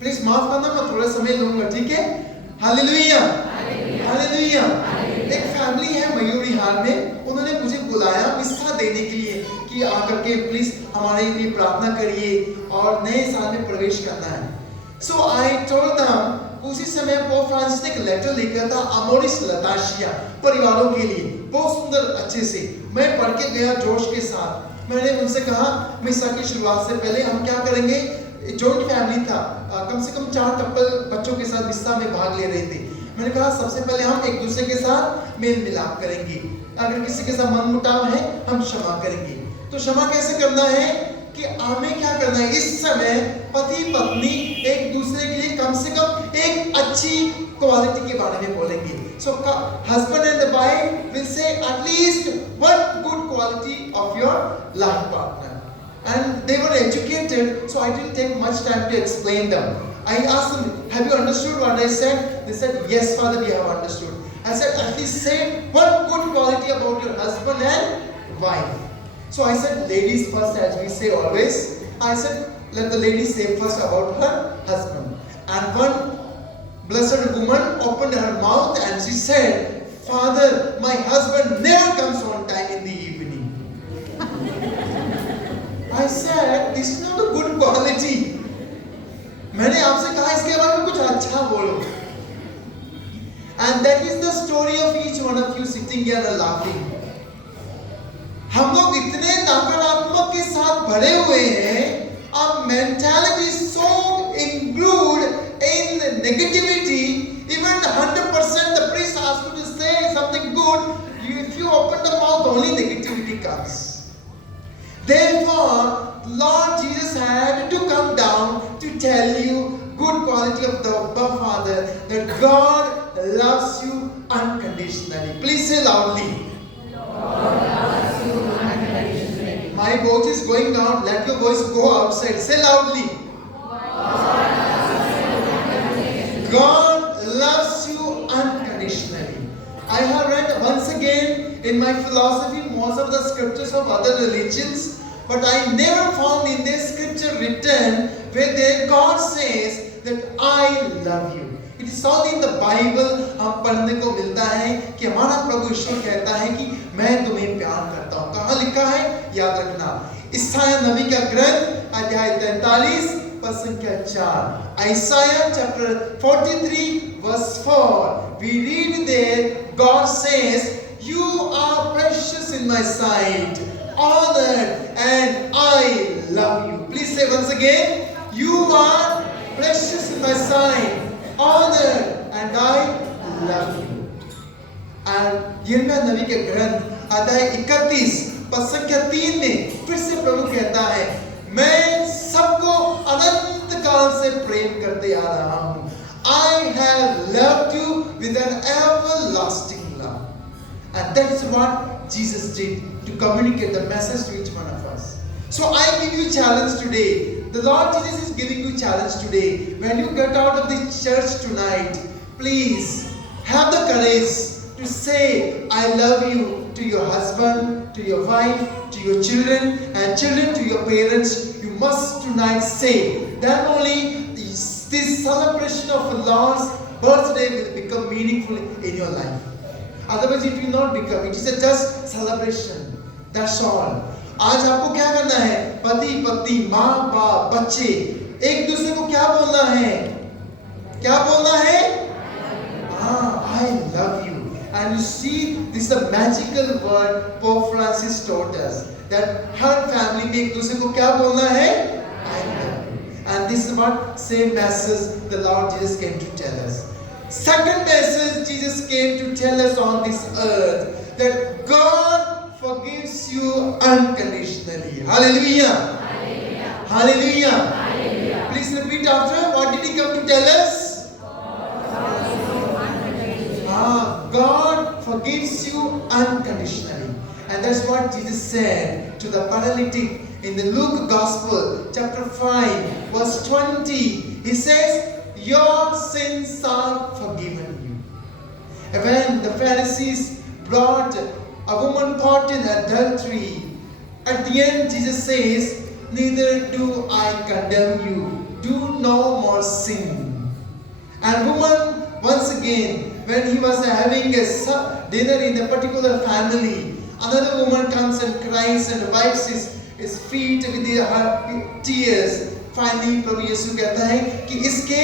प्लीज माफ करना, मैं थोड़ा समय लूंगा, ठीक है? Hallelujah, hallelujah. एक फैमिली है मयूरी हाल में, उन्होंने मुझे बुलाया मिष्ठा देने के लिए कि आकर के प्लीज हमारे लिए प्रार्थना करिए और नए साल में प्रवेश करना है। So I told them, उसी समय पोप फ्रांसिस ने एक लेटर लिखा था अमोरिस लताशिया परिवारों के लिए, बहुत सुंदर अच्छे से। मैं पढ़ के गया जोश के साथ। मैंने उनसे कहा मिसा की शुरुआत से पहले हम क्या करेंगे? जॉइंट फैमिली था, कम से कम 4 कपल बच्चों के साथ मिसा में भाग ले रहे थे। मैंने कहा सबसे पहले हम एक दूसरे के साथ मेल मिलाप करेंगे, अगर किसी के साथ मनमुटाव है हम क्षमा करेंगे। तो क्षमा कैसे करना है कि हमें क्या करना है? इस समय पति पत्नी एक दूसरे के लिए कम से कम एक अच्छी क्वालिटी के बारे में बोलेंगे। So husband and the wife will say at least one good quality of your life partner. And they were educated, so I didn't take much time to explain them. I asked them, have you understood what I said? They said, yes, Father, we have understood. I said, at least say one good quality about your husband and wife. So I said, ladies first, as we say always. I said, let the lady say first about her husband. And one blessed woman opened her mouth and she said, Father, my husband never comes on time in the evening. I said, this is not a good quality. मैंने आपसे कहा इसके बारे में कुछ अच्छा बोलो. And that is the story of each one of you sitting here and laughing. हम लोग इतने नकारात्मक के साथ भरे हुए हैं, our mentality is so inglued in negativity, even 100% the priest asks you to say something good, if you open the mouth, only negativity comes. Therefore, Lord Jesus had to come down to tell you good quality of the Abba Father, that God loves you unconditionally. Please say loudly. My voice is going out. Let your voice go outside. Say loudly. God loves you unconditionally. I have read once again in my philosophy most of the scriptures of other religions, but I never found in this scripture written where there God says that I love you. It is only in the Bible हम पढ़ने को मिलता है कि हमारा प्रभु ईश्वर कहता है कि मैं तुम्हें प्यार करता हूँ. कहाँ लिखा है? याद रखना. ईसाया नबी का ग्रंथ अध्याय 43 पद संख्या 4. Isaiah chapter 43 verse 4. We read there, God says, "You are precious in my sight, honored, and I love you." Please say once again, "You are precious in my sight, honored, and I love you." और यिर्मयाह नबी के ग्रंथ अध्याय 31 पद संख्या 3 में फिर से प्रभु कहता है, मैं सबको अनंत काल से प्रेम करते आ रहा हूँ. I have loved you with an everlasting love. And that is what Jesus did to communicate the message to each one of us. So I give you a challenge today. The Lord Jesus is giving you a challenge today. When you get out of this church tonight, please have the courage to say, I love you to your husband, to your wife, to your children, and children to your parents. You must tonight say. Then only this celebration of the Lord's birthday will become meaningful in your life. Otherwise it will not become. It is a just celebration. That's all. आज आपको क्या करना है? पति पत्नी, माँ बाप, बच्चे एक दूसरे को क्या बोलना है? क्या बोलना है? I love you. And you see, this is a magical word Pope Francis taught us. That her family में एक दूसरे को क्या बोलना है? I love you. And this is what same message the Lord Jesus came to tell us. Second message Jesus came to tell us on this earth, that God forgives you unconditionally. Hallelujah. Hallelujah. Hallelujah. Hallelujah. Please repeat after. What did he come to tell us? God forgives you unconditionally. And that's what Jesus said to the paralytic in the Luke Gospel, chapter 5, verse 20. He says, your sins are forgiven you. And when the Pharisees brought a woman caught in adultery, at the end Jesus says, neither do I condemn you. Do no more sin. And woman, once again, when he was having a dinner in a particular family, another woman comes and cries and wipes his feet with her tears. Finally, Prabhu Yesu कहता है कि इसके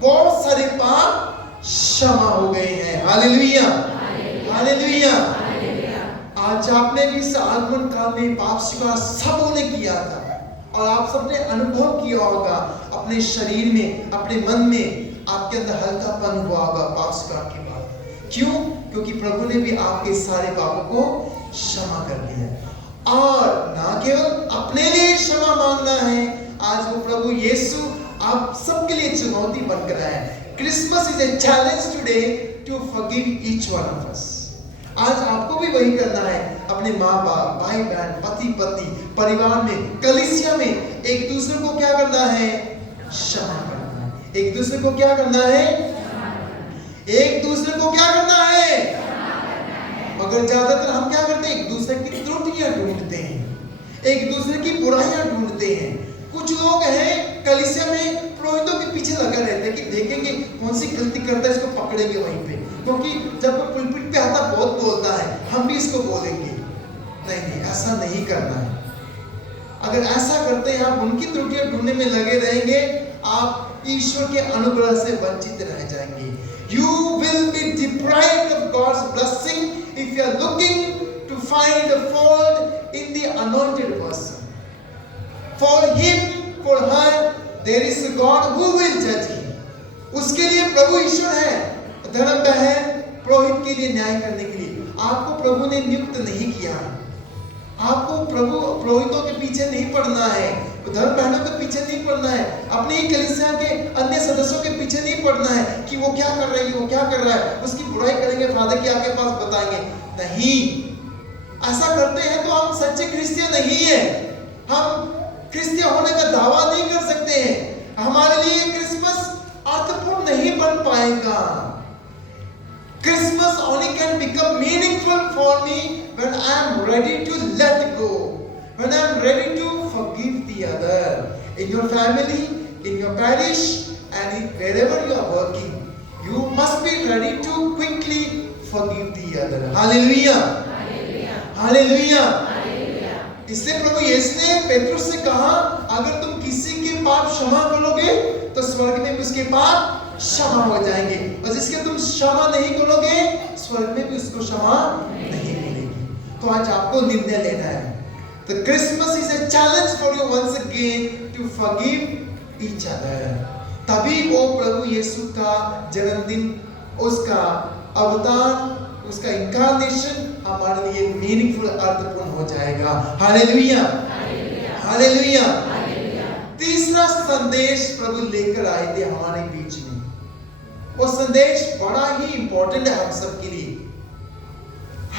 बहुत सारे पाप क्षमा हो गए हैं. हालेलुया. हालेलुया. आज आपने भी इस आगमन काल में पाप स्वीकार सबों ने किया था, और आप सबने अनुभव किया होगा अपने शरीर में, अपने मन में आपके अंदर हल्कापन हुआ होगा पाप स्वीकार के बाद. क्यों? क्योंकि प्रभु ने भी आपके सारे पापों को क्षमा कर दिया. और ना केवल अपने लिए क्षमा मांगना है, आज वो प्रभु यीशु आप सबके लिए चुनौती बनकर आया है. Christmas is a challenge today to forgive each one of us. आज आपको भी वही करना है. अपने माँ बाप, भाई बहन, पति पत्नी, परिवार में, कलीसिया में एक दूसरे को क्या करना है? क्षमा करना है. एक दूसरे को क्या करना है? एक दूसरे को क्या करना है? मगर ज्यादातर हम क्या करते हैं? एक दूसरे की त्रुटियां ढूंढते हैं, एक दूसरे की बुराइयां ढूंढते हैं. कुछ लोग हैं कलीसिया में पुरोहितों के पीछे लगा रहते हैं कि देखेंगे कौन सी गलती करता है, इसको पकड़ेंगे वहीं पे, क्योंकि जब वो पुलपिट पे आता बहुत बोलता है, हम भी इसको बोलेंगे. नहीं नहीं, ऐसा नहीं करना है. अगर ऐसा करते हैं, आप उनकी त्रुटियां ढूंढने में लगे रहेंगे, आप ईश्वर के अनुग्रह से वंचित रह जाएंगे. You will be deprived of God's blessing if you are looking to find a fault in the anointed person. For him, For her there is a God who will judge him. उसके लिए प्रभु ईश्वर है, धर्म बहन पुरोहित के लिए न्याय करने के लिए। आपको प्रभु ने नियुक्त नहीं किया, आपको प्रभु पुरोहितों के पीछे नहीं पड़ना है, धर्म बहनों के पीछे नहीं पड़ना है, अपनी कलीसिया के अन्य सदस्यों के पीछे नहीं पड़ना है कि वो क्या कर रही है, वो क्या कर रहा है, उसकी बुराई करेंगे, फादर की आपके पास बताएंगे। नहीं, ऐसा करते हैं तो हम सच्चे क्रिश्चियन नहीं है, हम क्रिश्चियन होने का दावा नहीं कर सकते हैं। हमारे लिए क्रिसमस अर्थपूर्ण नहीं बन पाएगा। Christmas only can become meaningful for me when I am ready to let go, when I am ready to forgive the other. In your family, in your parish, and wherever you are working, you must be ready to quickly forgive the other. Hallelujah! Hallelujah! इसलिए प्रभु यीशु ने पेतरुस से कहा, अगर तुम किसी के पाप क्षमा करोगे तो स्वर्ग में भी उसके पाप क्षमा हो जाएंगे, और जिसके तुम क्षमा नहीं करोगे स्वर्ग में भी उसको क्षमा नहीं मिलेगी। तो आज आपको निर्णय लेना है। The Christmas is a challenge for you once again to forgive each other. तभी वो प्रभु यीशु का जन्मदिन, उसका अवतार, उसका इंकार्नेशन हमारे लिए मीनिंगफुल, अर्थपूर्ण हो जाएगा। Hallelujah, hallelujah. तीसरा संदेश प्रभु लेकर आए थे हमारे बीच में। वो संदेश बड़ा ही इंपॉर्टेंट है हम सब के लिए।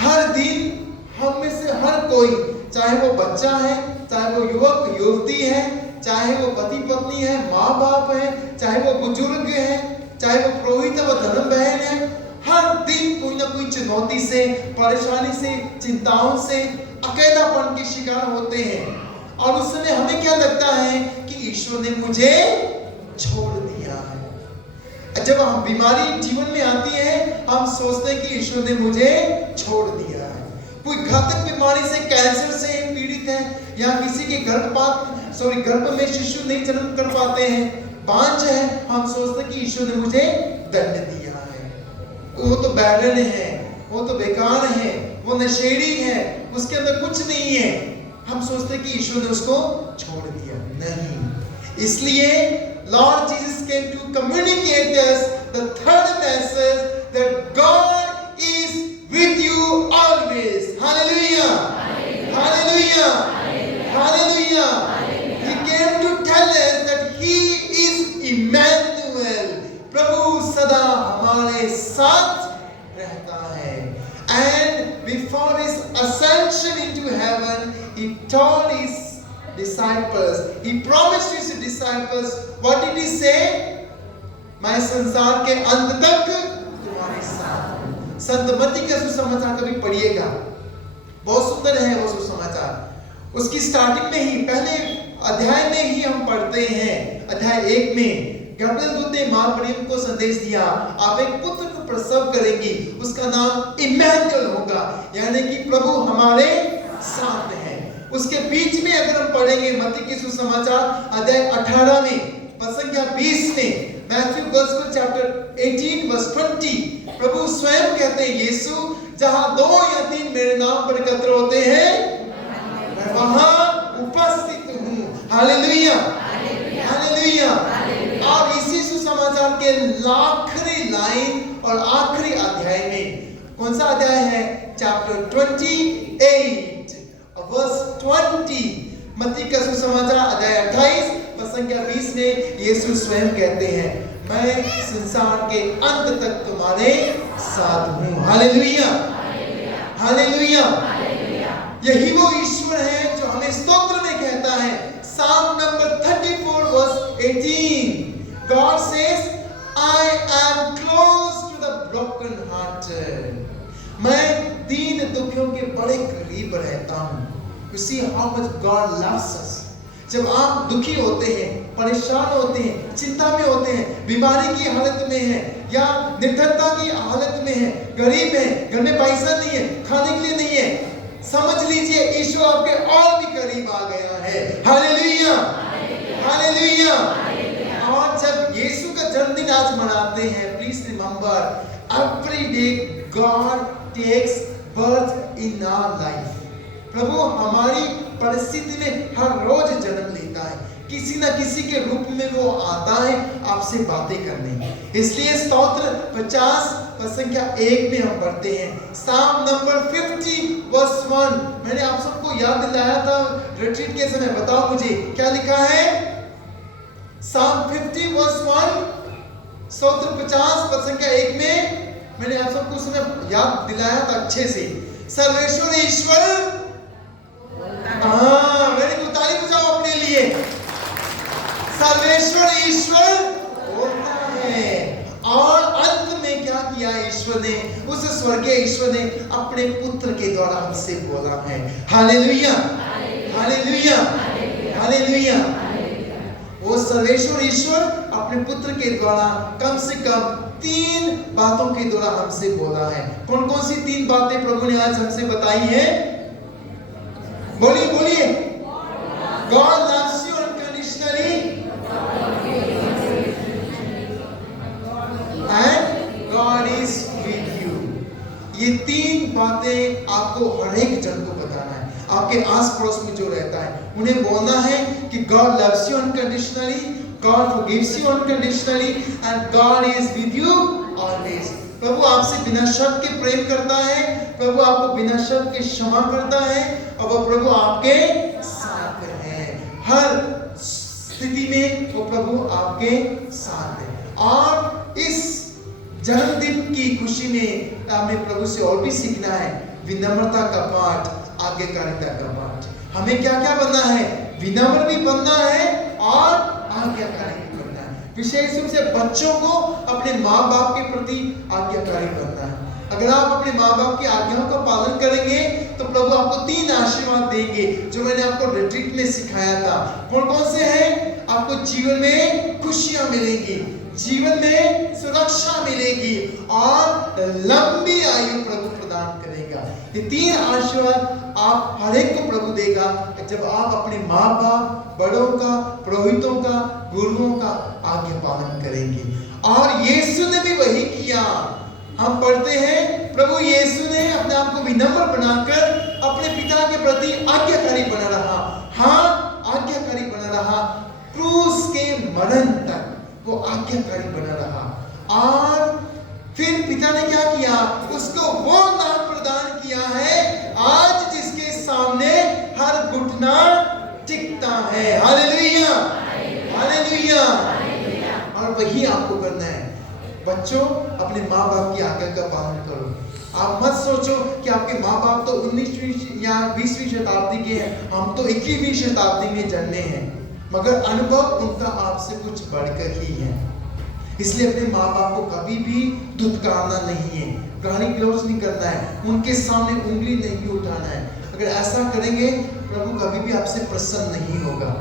हर दिन हम में से हर कोई, चाहे वो बच्चा है, चाहे वो युवक युवती है, चाहे वो पति पत्नी है, माँ बाप है, चाहे वो बुजुर्ग है, चाहे वो पुरोहित है, वो धर्म बहन है, हर दिन कोई ना कोई चुनौती से, परेशानी से, चिंताओं से, अकेलापन के शिकार होते हैं। और उस समय हमें क्या लगता है कि ईश्वर ने मुझे छोड़ दिया है। जब हम बीमारी जीवन में आती है, हम सोचते हैं कि ईश्वर ने मुझे छोड़ दिया है। कोई घातक बीमारी से, कैंसर से पीड़ित है, या किसी के गर्भ में शिशु नहीं जन्म कर पाते हैं, बांझ है, हम सोचते हैं कि ईश्वर ने मुझे दंड दिया है, वो तो बैरन है, वो तो बेकार है, वो नशेड़ी है, उसके अंदर कुछ नहीं है। हम सोचते हैं कि ईश्वर ने उसको छोड़ दिया। नहीं, इसलिए Lord Jesus came to communicate us the third message, that God is with you always. Hallelujah! Hallelujah! Hallelujah! He came to tell us that He is Emmanuel. प्रभु सदा हमारे साथ रहता है। And before His ascension into heaven, He told His disciples, He promised His disciples, what did He say? मैं संसार के अंत तक तुम्हारे साथ हूं। संत मत्ती का सुसमाचार कभी पढ़िएगा, बहुत सुंदर है वो सुसमाचार। उसकी स्टार्टिंग में ही, पहले अध्याय में ही हम पढ़ते हैं, अध्याय 1 में गब्रिएल दूत ने मां मरियम को संदेश दिया, आप एक पुत्र को प्रसव करेंगी, उसका नाम इम्मानुएल होगा, यानी कि प्रभु हमारे साथ है। उसके बीच में अगर हम पढ़ेंगे मत्ती की सुसमाचार अध्याय 18 में, पद संख्या 20 में, मैथ्यू गॉस्पेल चैप्टर 18 वर्स 20, प्रभु स्वयं कहते हैं, यीशु जहां 2 या 3 मेरे नाम पर एकत्र होते हैं, मैं वहां उपस्थित हूं। Hallelujah, hallelujah. और इसी सुसमाचार के आखिरी लाइन और आखिरी अध्याय में, कौन सा अध्याय है? चैप्टर 28 वर्स 20, मत्ती का सुसमाचार अध्याय 28 पद संख्या 20 में यीशु स्वयं कहते हैं, मैं संसार के अंत तक तुम्हारे साथ हूं। Hallelujah, hallelujah. यही वो ईश्वर है जो हमें स्तोत्र में कहता है, Psalm number 34 verse 18, God says, I am close to the broken hearted. मैं दीन दुखियों के बड़े करीब रहता हूं। You see how much God loves us. जब आप दुखी होते हैं, परेशान होते हैं, चिंता में होते हैं, बीमारी की हालत में हैं, या निर्धनता की हालत में हैं, गरीब हैं, घर में पैसा नहीं है, खाने के लिए नहीं है, समझ लीजिए ईश्वर आपके और भी करीब आ गया है। Hallelujah, hallelujah. और जब यीशु का जन्मदिन आज मनाते हैं, please remember, every day God takes birth in our life. प्रभु हमारी परिस्थिति में हर रोज जन्म लेता है। किसी ना किसी के रूप में वो आता है आपसे बातें करने। इसलिए स्तोत्र 50 संख्या 1 में हम पढ़ते हैं, साम नंबर 50 वर्स 1। मैंने आप सबको याद दिलाया था रिट्रीट के समय, बताओ मुझे क्या लिखा है? साम 50 वर्स 1, स्तोत्र 50 संख्या 1 में मैंने आप सबको उस समय याद दिलाया था अच्छे से। सर्वेश्वर ईश्वर, मेरे को ताली बजाओ अपने लिए। सर्वेश्वर ईश्वर बोलता है, और अंत में क्या किया ईश्वर ने? उस स्वर्गीय ईश्वर ने अपने पुत्र के द्वारा हमसे बोला है। Hallelujah, hallelujah, hallelujah. वो सर्वेश्वर ईश्वर अपने पुत्र के द्वारा कम से कम 3 बातों के द्वारा हमसे बोला है। कौन कौन सी 3 बातें प्रभु ने आज हमसे बताई है? बोलिए बोलिए। God loves you unconditionally and God is with you। ये 3 बातें आपको हर एक जन को बताना है। आपके आस पड़ोस में जो रहता है उन्हें बोलना है कि God loves you unconditionally, God forgives you unconditionally and God is with you always। प्रभु आपसे बिना शर्त के प्रेम करता है, प्रभु आपको बिना शर्त के क्षमा करता है, और वो प्रभु आपके साथ है। हर स्थिति में वो प्रभु आपके साथ है। और इस जन्मदिन की खुशी में हमें प्रभु से और भी सीखना है, विनम्रता का पाठ, आज्ञाकारिता का पाठ। हमें क्या क्या बनना है? विनम्र भी बनना है और आज्ञाकारी भी बनना है। विशेष रूप से बच्चों को अपने माँ बाप के प्रति आज्ञाकारी बनना है। अगर आप अपने माँ बाप की आज्ञाओं का पालन करेंगे तो प्रभु आपको 3 आशीर्वाद देंगे, जो मैंने आपको रिट्रीट में सिखाया था। कौन कौन से हैं? आपको जीवन में खुशियां मिलेंगी, जीवन में सुरक्षा मिलेगी और लंबी आयु प्रभु प्रदान करेगा। ये 3 आशीर्वाद आप हर एक को प्रभु देगा जब आप अपने माँ बाप, बड़ों का, पुरोहितों का, गुरुओं का आज्ञा पालन करेंगे। और यीशु ने भी वही किया। हम पढ़ते हैं प्रभु यीशु ने अपने आप को विनम्र बनाकर अपने पिता के प्रति आज्ञाकारी बना रहा। हाँ, आज्ञाकारी बना रहा, क्रूस के मरण तक वो आज्ञाकारी बना रहा। और फिर पिता ने क्या किया? उसको वो नाम प्रदान किया है आज जिसके सामने हर घुटना टिकता है। Hallelujah, hallelujah. और वही आपको करना है। बच्चों, अपने माँ बाप की आज्ञा का पालन करो। आप मत सोचो कि आपके माँ बाप तो 19वीं या 20वीं शताब्दी के हैं, हम तो 21वीं शताब्दी में जन्मे हैं, मगर अनुभव उनका आपसे कुछ बढ़कर ही है। इसलिए अपने माँ बाप को कभी भी धुतकारना नहीं है, गाली गलौज नहीं करना है, उनके सामने उंगली नहीं उठाना है। अगर ऐसा करेंगे प्रभु कभी भी आपसे प्रसन्न नहीं होगा,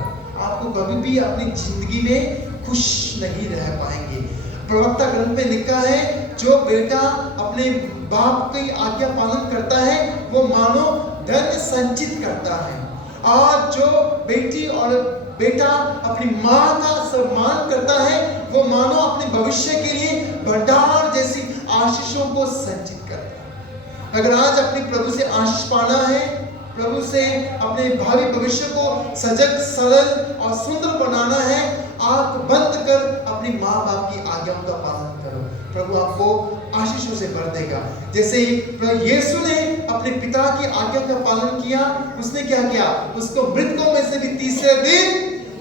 आपको कभी भी अपनी जिंदगी में खुश नहीं रह पाएंगे। प्रवक्ता ग्रंथ में लिखा है, जो बेटा अपने बाप की आज्ञा पालन करता है वो मानो धन संचित करता है, और जो बेटी और बेटा अपनी माँ का सम्मान करता है वो मानो अपने भविष्य के लिए भंडार जैसी आशीषों को संचित करता है। अगर आज अपने प्रभु से आशीष पाना है, प्रभु से अपने भावी भविष्य को सजग, सरल और सुंदर बनाना है, आंख बंद कर अपनी माँ बाप की आज्ञाओं का पालन करो। प्रभु आपको आशीषों से भर देगा। जैसे यीशु ने अपने पिता की आज्ञा का पालन किया, उसने क्या किया? उसको मृतकों में से भी तीसरे दिन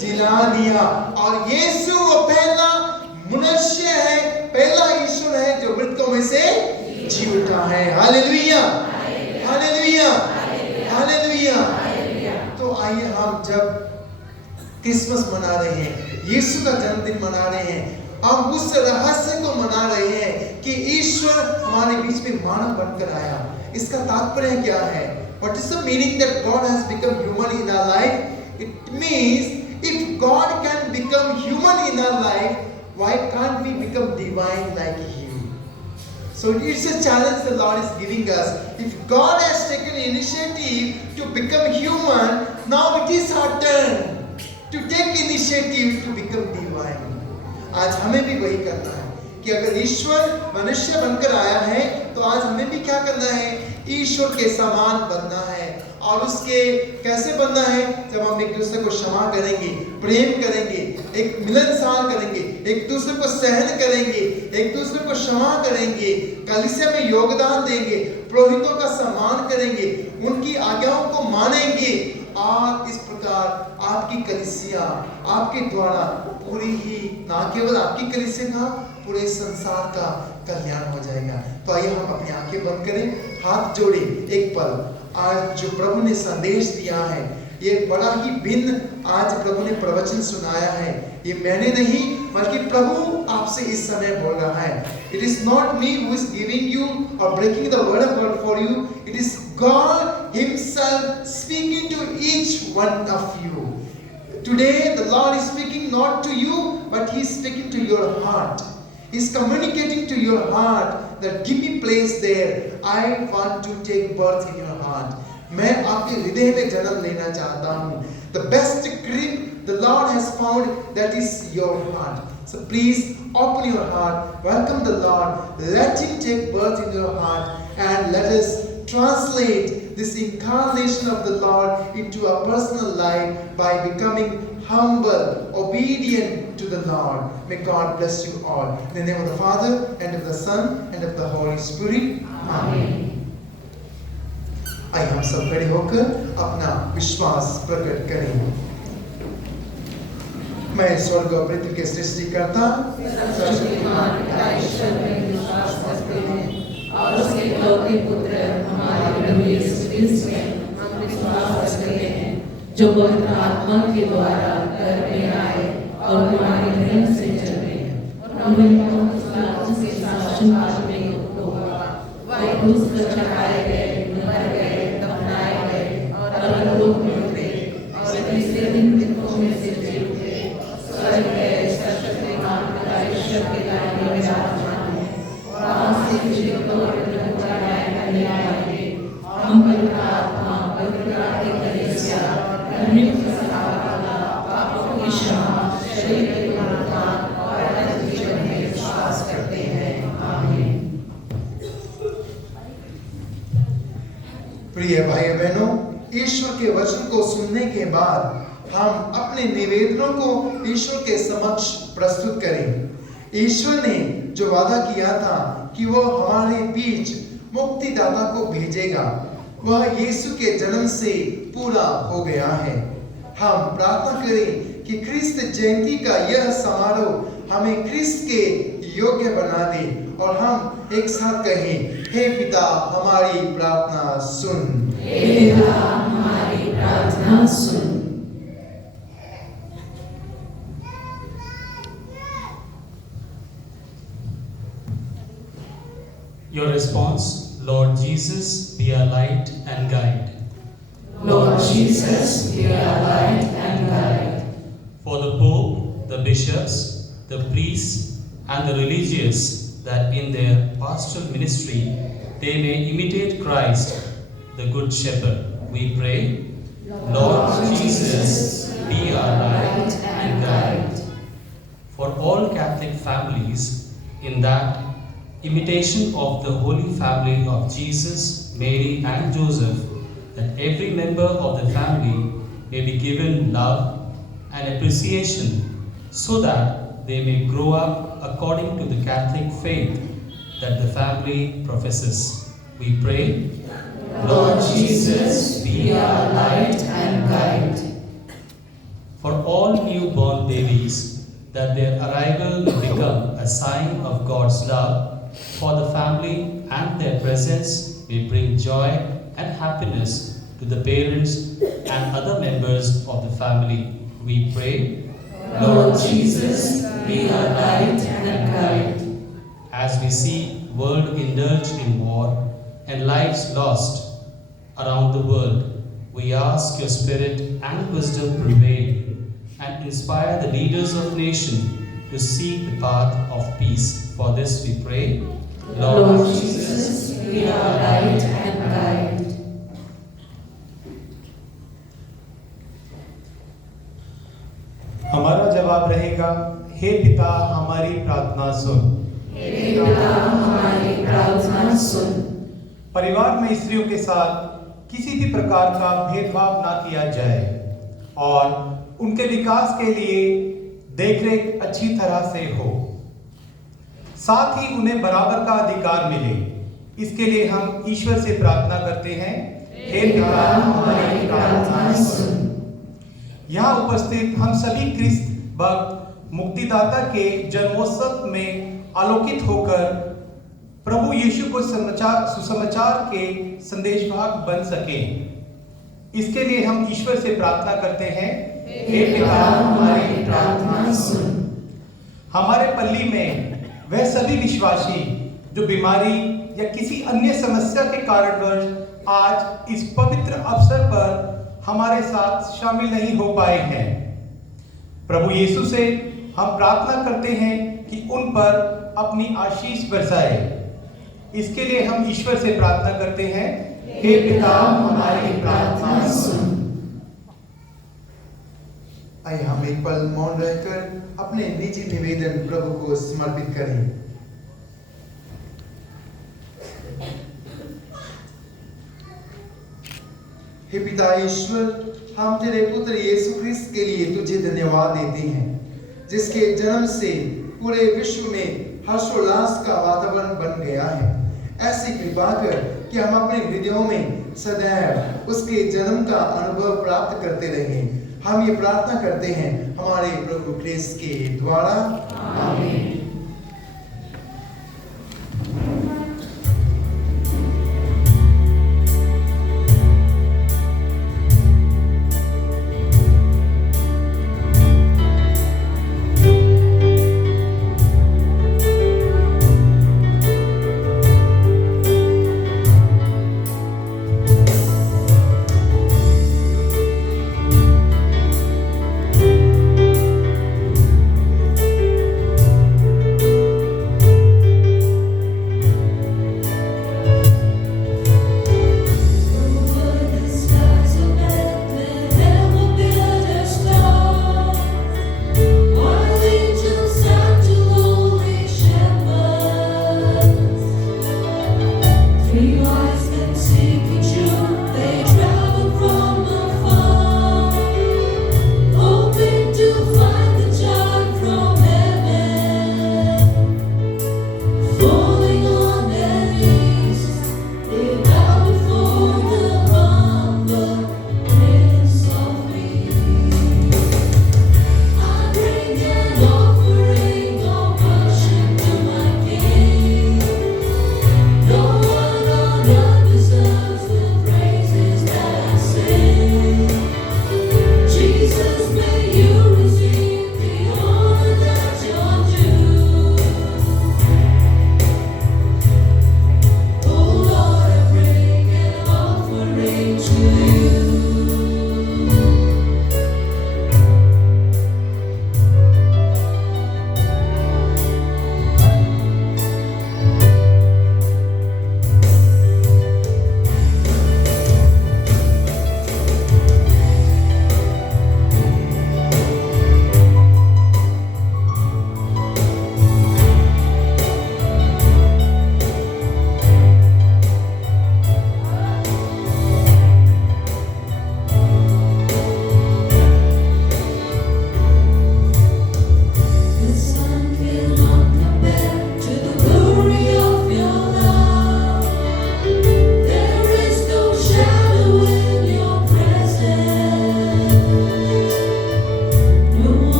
जिला दिया। और यीशु वो पहला मनुष्य है, पहला ईश्वर है जो मृतकों में से जी उठा है। Hallelujah, hallelujah, hallelujah. तो आइए हम जब क्रिसमस मना रहे हैं, यीशु का जन्मदिन मना रहे हैं, हम उस रहस्य को मना रहे हैं कि ईश्वर हमारे बीच में मानव बनकर आया। इसका तात्पर्य क्या है? What is the meaning that God has become human in our life? It means if God can become human in our life, why can't we become divine like Him? So it's a challenge the Lord is giving us. If God has taken initiative to become human, now it is our turn to take initiative to become divine. आज हमें भी वही करना है कि अगर ईश्वर मनुष्य बनकर आया है तो आज हमें भी क्या करना है? ईश्वर के समान बनना है और उसके कैसे बनना है? जब हम एक दूसरे को क्षमा करेंगे, प्रेम करेंगे, एक मिलनसार करेंगे, एक दूसरे को सहन करेंगे, एक दूसरे को क्षमा करेंगे, कलीसिया में योगदान देंगे, पुरोहितों का सम्मान करेंगे, उनकी आज्ञाओं को मानेंगे, और इस प्रकार आपकी कलीसिया आपके द्वारा पूरी ही ना केवल आपकी कलीसिया का, पूरे संसार का कल्याण हो जाएगा। तो आइए हम अपनी आंखें बंद करें, हाथ जोड़े एक पल। आज जो प्रभु ने संदेश दिया है, ये बड़ा ही भिन्न आज प्रभु ने प्रवचन सुनाया है। ये मैंने नहीं बल्कि प्रभु आपसे इस समय बोल रहा है। It is not me who is giving you or breaking the word of God for you. It is God Himself speaking to each one of you. Today the Lord is speaking not to you, but He is speaking to your heart. He is communicating to your heart that give me place there. I want to take birth in your heart. मैं आपके हृदय में जन्म लेना चाहता हूँ। The best crib the Lord has found, that is your heart. So please open your heart, welcome the Lord, let Him take birth in your heart, and let us translate this incarnation of the Lord into a personal life by becoming humble, obedient to the Lord. May God bless you all. In the name of the Father, and of the Son, and of the Holy Spirit. Amen. आइए हम सब खड़े होकर अपना विश्वास प्रकट करें। मैं स्वर्ग और पृथ्वी के सृष्टिकर्ता ईश्वर में विश्वास करते हैं और उसके इकलौते पुत्र हमारे प्रभु यीशु क्रिस्त में हम विश्वास करते हैं, जो पवित्र आत्मा के द्वारा गर्भ में आए और हमारे धर्म से जन्मे और उनके शासन काल में युक्त हुआ। वह क्रूस पर चढ़ाए गए, मर गए, दफनाए गए और अधोलोक में उतरे और तीसरे दिन मृतकों में से जी उठे, स्वर्ग गए, सर्वशक्तिमान पिता ईश्वर के दाहिने विराजमान हैं और वहाँ से जीवितों और मृतकों का न्याय करने आएंगे। हम पवित्र आत्मा, पवित्र आत्मिक कलीसिया, धार्मिक सभा, पापों की क्षमा, शरीर के पुनरुत्थान और अनंत जीवन में विश्वास करते हैं। आमीन। प्रिय भाई बहनों, ईश्वर के वचन को सुनने के बाद हम अपने निवेदनों को ईश्वर के समक्ष प्रस्तुत करें। ईश्वर ने जो वादा किया था कि वो हमारे बीच मुक्तिदाता को भेजेगा, वह यीशु के जन्म से पूरा हो गया है। हम प्रार्थना करें कि क्रिस्त जयंती का यह समारोह हमें क्रिस्त के योग्य बना दे और हम एक साथ कहें, हे पिता हमारी प्रार्थना सुन। हे पिता हमारी प्रार्थना सुन। Your response, Lord Jesus, be our light and guide. Lord Jesus, be our light and guide. For the Pope, the bishops, the priests, and the religious, that in their pastoral ministry they may imitate Christ, the Good Shepherd, we pray, Lord Jesus, be our light and guide. For all Catholic families, in that imitation of the Holy Family of Jesus, Mary, and Joseph, that every member of the family may be given love and appreciation, so that they may grow up according to the Catholic faith that the family professes. We pray, Lord Jesus, be our light and guide. For all newborn babies, that their arrival may become a sign of God's love for the family, and their presence may bring joy and happiness to the parents and other members of the family. We pray, Lord Jesus, be our light and guide. as we see world indulged in war and lives lost around the world, we ask your spirit and wisdom prevail and inspire the leaders of nation to seek the path of peace. For this we pray, Lord Jesus, be our light and guide. हमारा जवाब रहेगा, हे पिता हमारी प्रार्थना सुन। हे पिता हमारी प्रार्थना सुन। परिवार में स्त्रियों के साथ किसी भी प्रकार का भेदभाव ना किया जाए और उनके विकास के लिए देखरेख अच्छी तरह से हो। साथ ही उन्हें बराबर का अधिकार मिले, इसके लिए हम ईश्वर से प्रार्थना करते हैं। हे पिता, हमारी प्रार्थना सुन। यहाँ उपस्थित हम सभी ख्रिस्त भक्त मुक्तिदाता के जन्मोत्सव में आलोकित होकर प्रभु यीशु को सुसमाचार के संदेशवाहक बन सकें, इसके लिए हम ईश्वर से प्रार्थना करते हैं। हे पिता, हमारी प्रार्थना सुन। हमारे पल्ली में वह सभी विश्वासी जो बीमारी या किसी अन्य समस्या के कारणवश आज इस पवित्र अवसर पर हमारे साथ शामिल नहीं हो पाए हैं, प्रभु यीशु से हम प्रार्थना करते हैं कि उन पर अपनी आशीष बरसाए। इसके लिए हम ईश्वर से प्रार्थना करते हैं। हे पिता, हमारी प्रार्थना सुन। आइए हम एक पल मौन रहकर अपने निजी निवेदन प्रभु को समर्पित करें। हे पिता ईश्वर, हम तेरे पुत्र यीशु ख्रिस्त के लिए तुझे धन्यवाद देते हैं, जिसके जन्म से पूरे विश्व में हर्षोल्लास का वातावरण बन गया है। ऐसी कृपा कर कि हम अपने हृदयों में सदैव उसके जन्म का अनुभव प्राप्त करते रहें। हम ये प्रार्थना करते हैं हमारे प्रभु ख्रिस्त के द्वारा, आमीन।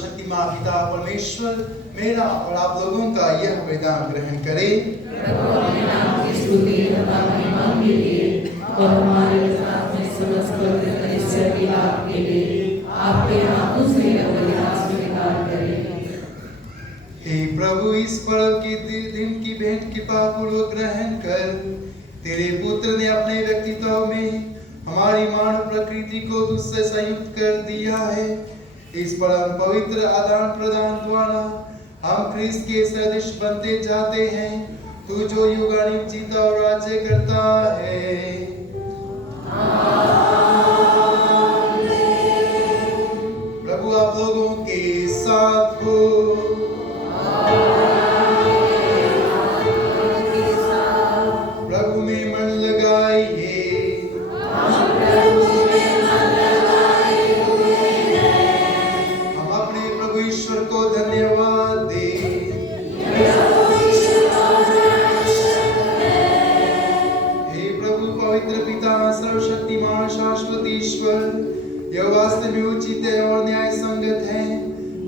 सर्वशक्तिमान पिता परमेश्वर मेरा और आप लोगों का यह वरदान ग्रहण करे। प्रभु अपने नाम की स्तुति तथा महिमा के लिए और हमारे साथ में समस्त कलिसिया की लाभ के लिए आपके हाथों से यह बलिदान स्वीकार करें। हे प्रभु, इस पर्व के दिन की भेंट कृपा पूर्वक ग्रहण कर तेरे पुत्र ने अपने व्यक्तित्व में हमारी मानव प्रकृति को तुझसे संयुक्त कर दिया है। इस परम पवित्र आदान प्रदान द्वारा हम ख्रीस्त के सदृश बनते जाते हैं। तू जो युगानुयुग जीता और राज्य करता है। प्रभु आप लोगों के साथ हो। प्रभु में मन लगाइए। हम अपने प्रभु ईश्वर को धन्यवाद दें। हे प्रभु पवित्र पिता सर्वशक्तिमान शाश्वत ईश्वर, यह वास्तव में उचित है और न्याय संगत है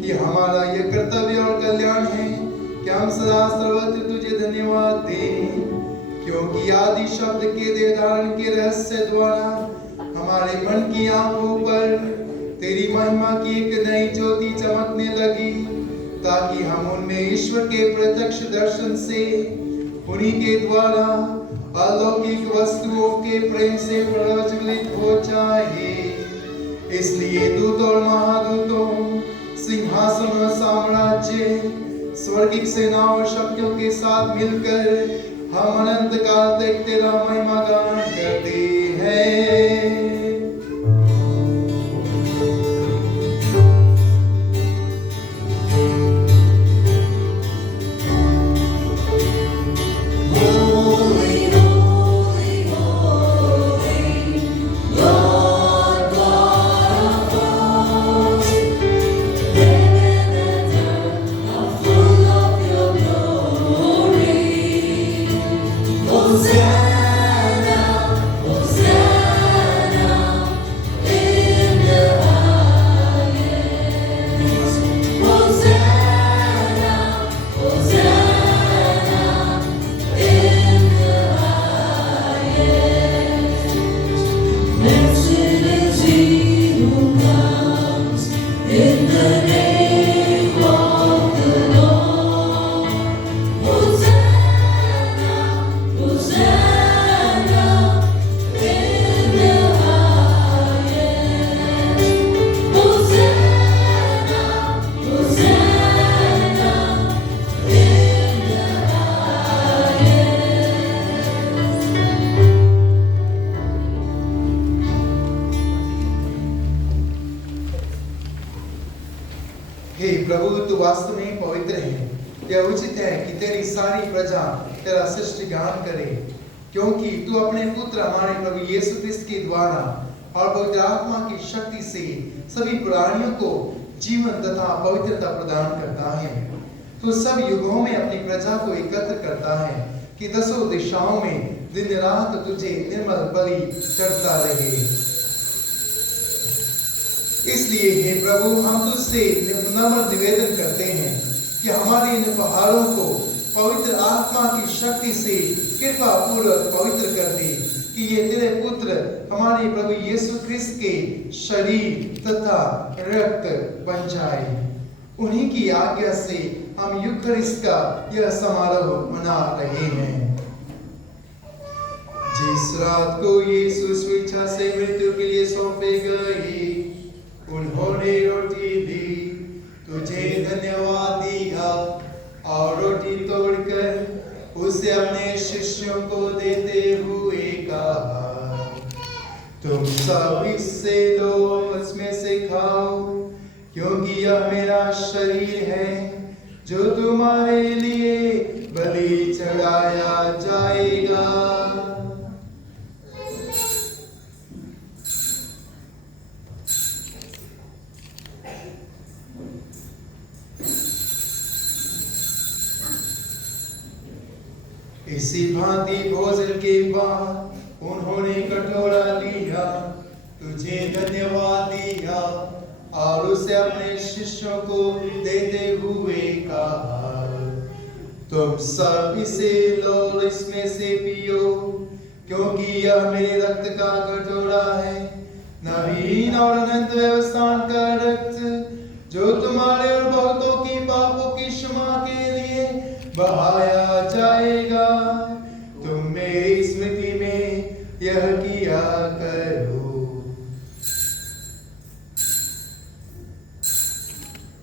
कि हमारा यह कर्तव्य और कल्याण है कि हम सदा सर्वत्र तुझे धन्यवाद दें, क्योंकि आदि शब्द के देह धारण के रहस्य द्वारा हमारे मन की आंखों पर तेरी महिमा की एक नई ज्योति चमकने लगी, ताकि हम उनमें ईश्वर के प्रत्यक्ष दर्शन से उन्हीं के द्वारा अलौकिक वस्तुओं के प्रेम से प्रज्वलित हो जाए। इसलिए दूत और महादूतों, सिंहासन और साम्राज्य, स्वर्गिक सेनाओं और शक्तियों के साथ मिलकर हम अनंत काल तक तेरा महिमा गान करते हैं। हे प्रभु, तू वास्तव में पवित्र है। यह उचित है कि तेरी सारी प्रजा तेरा सृष्टि गान करे, क्योंकि तू अपने पुत्र हमारे प्रभु यीशु क्रिस्त के द्वारा और पवित्र आत्मा की शक्ति से सभी प्राणियों को जीवन तथा पवित्रता प्रदान करता है। तू सब युगों में अपनी प्रजा को एकत्र करता है कि दसों दिशाओं में दिन रात तुझे निर्मल बलि चढ़ता रहे। इसलिए हे प्रभु, हम तुझसे नम्र निवेदन करते हैं कि हमारे इन उपहारों को पवित्र आत्मा की शक्ति से कृपा पूर्वक पवित्र कर दे, कि ये तेरे पुत्र हमारे प्रभु यीशु क्रिस्त के शरीर तथा रक्त बन जाए। उन्हीं की आज्ञा से हम यूखरिस्ट का यह समारोह मना रहे हैं। जिस रात को यीशु स्वेच्छा से मृत्यु के लिए सौंपे गए, उन्होंने रोटी दी, तुझे धन्यवाद दिया और रोटी तोड़कर उसे अपने शिष्यों को देते हुए कहा, तुम सब इससे लो, इसमें से खाओ, क्योंकि यह मेरा शरीर है जो तुम्हारे लिए बलि चढ़ाया जाएगा। इसी भांति भोजन के बाद उन्होंने कटोरा लिया, तुझे धन्यवाद दिया और उसे अपने शिष्यों को देते हुए कहा, तुम सब इसे लो और इसमें से पियो, क्योंकि यह मेरे रक्त का कटोरा है, नवीन और अनंत व्यवस्था का रक्त, जो तुम्हारे और बहुतों की पापों की क्षमा के लिए बहाया जाएगा। तुम मेरी स्मृति में यह किया करो।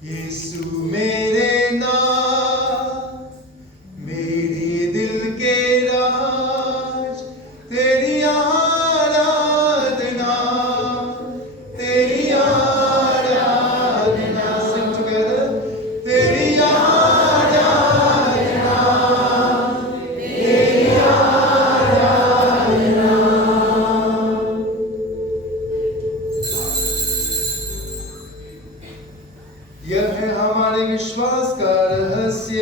यीशु मेरे नाम, मेरे दिल के राज, तेरी आराधना, तेरी आराधना, sing together, तेरी आराधना, तेरी आराधना। यह है हमारे विश्वास का रहस्य।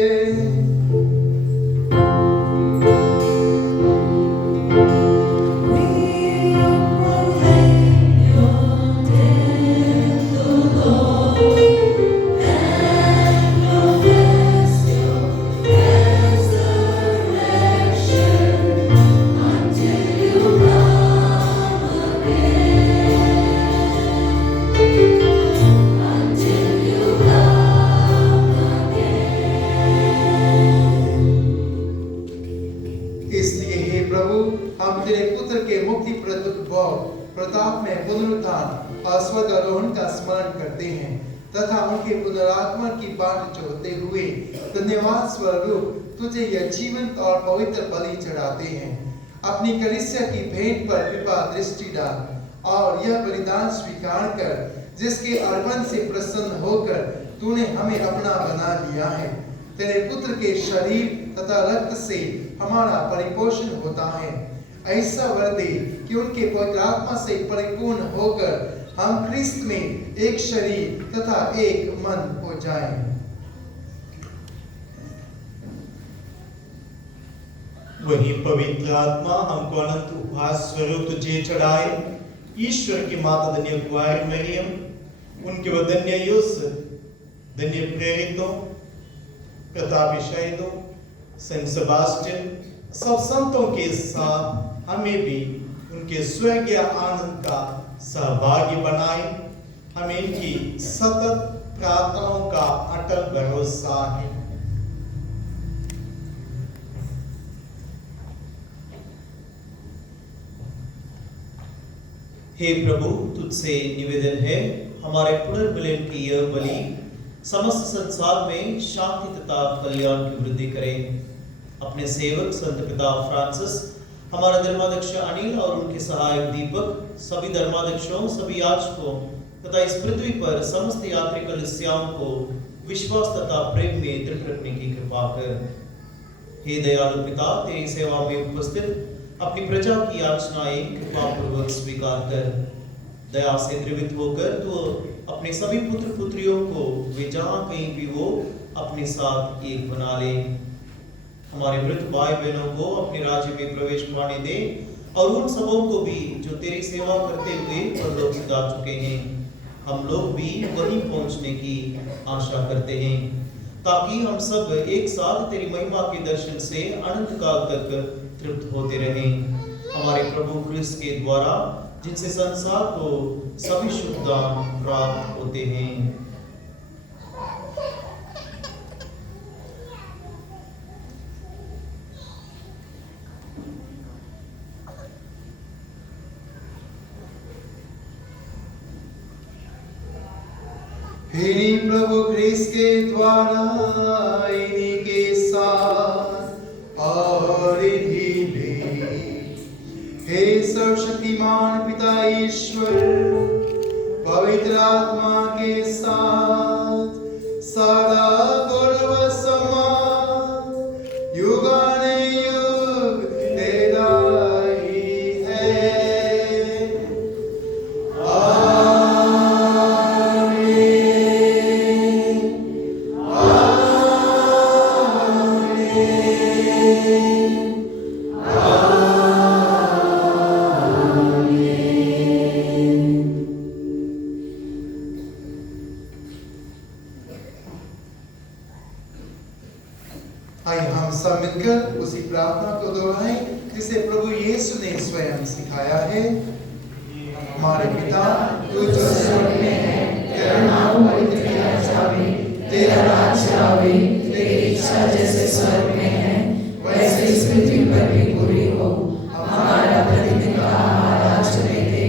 इसलिए हे प्रभु, हम तेरे पुत्र के मुक्ति प्रताप में पुनरुत्थान और स्वर्गारोहण का स्मरण करते हैं तथा उनके पुनरागमन की बाट जोहते हुए धन्यवाद स्वरूप तुझे यह जीवंत और पवित्र बलि चढ़ाते हैं। अपनी कलीसिया की भेंट पर कृपा दृष्टि डाल और यह बलिदान स्वीकार कर, जिसके अर्पण से प्रसन्न होकर तूने हमें अपना बना लिया है। तेरे पुत्र के शरीर तथा रक्त से हमारा परिपोषण होता है। ऐसा वर दे कि उनके पवित्र आत्मा से परिपूर्ण होकर हम ख्रिस्त में एक शरीर तथा एक मन हो जाएं। वही पवित्र आत्मा हमको अनंत उपहास स्वरूप तुझे चढ़ाए। ईश्वर की माता धन्य कुमारी मरियम, उनके वधन्य यूसुफ, धन्य प्रेरितों, प्रतापी शहीदों, सेंट सेबास्टियन, सब संतों के साथ हमें भी उनके स्वर्गीय आनंद का सहभागी बनाए। हमें इनकी सतत प्रार्थनाओं का अटल भरोसा है। हे प्रभु, तुझसे निवेदन है, हमारे पुनर्मिलन की यह बलि समस्त संसार में शांति तथा कल्याण की वृद्धि करें। अपने सेवक संत पिता फ्रांसिस, हमारा धर्माध्यक्ष अनिल और उनके सहायक दीपक, सभी धर्माध्यक्षों, सभी याजकों तथा इस पृथ्वी पर समस्त यात्री कलीसियाओं को विश्वास तथा प्रेम में दृढ़ रखने की कृपा कर। हे दयालु पिता, तेरी सेवा में उपस्थित अपनी प्रजा की याचनाएं कृपा पूर्वक स्वीकार कर। दया से द्रवित होकर तो अपने सभी पुत्र पुत्रियों को वे जहाँ कहीं भी हो अपने साथ एक बना ले। हमारे मृत भाई बहनों को अपने राज्य में प्रवेश पाने दे और उन सबों को भी जो तेरी सेवा करते हुए परलोक जा चुके हैं। हम लोग भी वहीं पहुंचने की आशा करते हैं, ताकि हम सब एक साथ तेरी महिमा के दर्शन से अनंत काल तक तृप्त होते रहें। हमारे प्रभु क्रिस्त के द्वारा, जिनसे संसार को सभी शुभ दान प्राप्त होते हैं। इन्हीं प्रभु क्रिस्त के द्वारा, इन्हीं के साथ और इन्हीं में, हे सर्वशक्तिमान पिता ईश्वर, पवित्र आत्मा के साथ सारा गौरव सम्मान युगानुयुग तेरा ही है। आइए हम सब मिलकर उसी प्रार्थना को दोहराएं जिसे प्रभु यीशु ने स्वयं सिखाया है। हमारे पिता तू जो स्वर्ग में है, तेरा नाम पवित्र किया जावे, तेरा राज्य आवे, तेरी इच्छा जैसे स्वर्ग में है वैसे इस पृथ्वी पर भी पूरी हो। हमारा प्रतिदिन का आहार आज हमें दे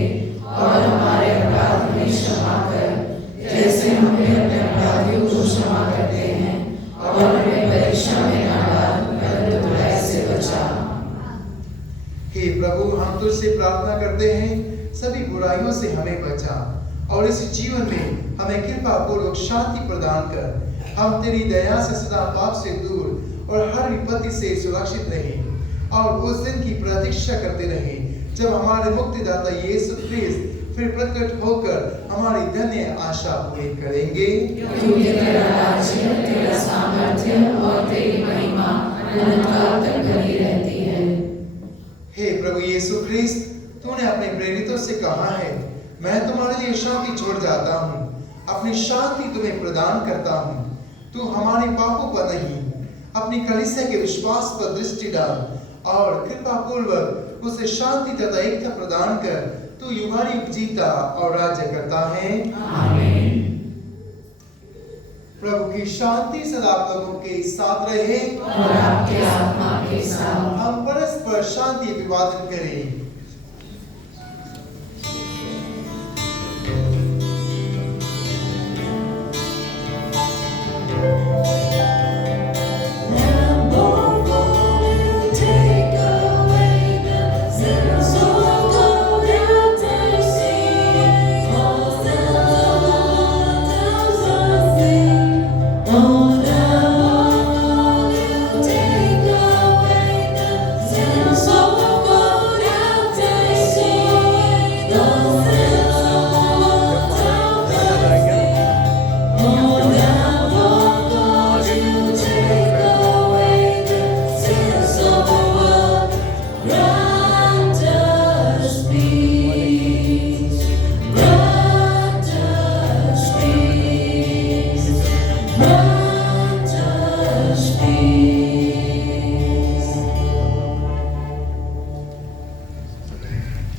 और हमारे अपराध हमें क्षमा कर जैसे हम भी अपने अपराधियों को क्षमा करते हैं, और हमें परीक्षा में न डाल परंतु बुराई से बचा। हे प्रभु, हम तुझसे प्रार्थना करते हैं सभी बुराइयों से हमें बचा और इस जीवन में हमें कृपा पूर्वक शांति प्रदान कर हम तेरी दया से सदा पाप से दूर और हर विपत्ति से सुरक्षित रहें और उस दिन की प्रतीक्षा करते रहें जब हमारे मुक्तिदाता यीशु ख्रिस्त फिर प्रकट होकर हमारी धन्य आशा पूरी करेंगे। क्योंकि तेरा राज्य, तेरा सामर्थ्य और तेरी महिमा अनंत काल तक बनी रहती है। हे प्रभु यीशु ख्रिस्त, तूने अपने प्रेरितों से कहा है, मैं तुम्हारे लिए शांति छोड़ जाता हूँ, अपनी शांति तुम्हें प्रदान करता हूँ। तू हमारे पापों पर नहीं अपनी कलीसिया के विश्वास पर दृष्टि डाल और कृपा पूर्वक उसे शांति तथा एकता प्रदान कर तू युगायुग जीता और राज्य करता है। आमीन। प्रभु की शांति सदा आप लोगों के साथ रहे और आपके आत्मा के साथ। हम परस्पर शांति अभिवादन करें।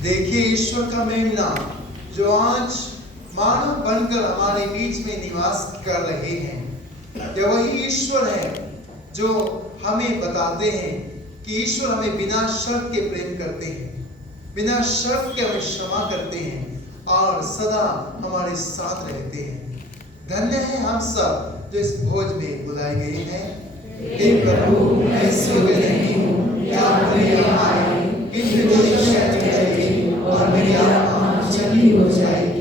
देखिए ईश्वर का मेमना जो आज मानव बनकर हमारे बीच में निवास कर रहे हैं। यह वही ईश्वर है जो हमें बताते हैं कि ईश्वर हमें बिना शर्त के प्रेम करते हैं, बिना शर्त के हमें क्षमा करते हैं और सदा हमारे साथ रहते हैं। धन्य है हम सब जो इस भोज में बुलाए गए हैं। हे प्रभु, मैं इस योग्य नहीं हूँ कि आप मेरे यहाँ आए, किंतु जो शब्द कहेंगे और मेरी आत्मा चंगी हो जाएगी।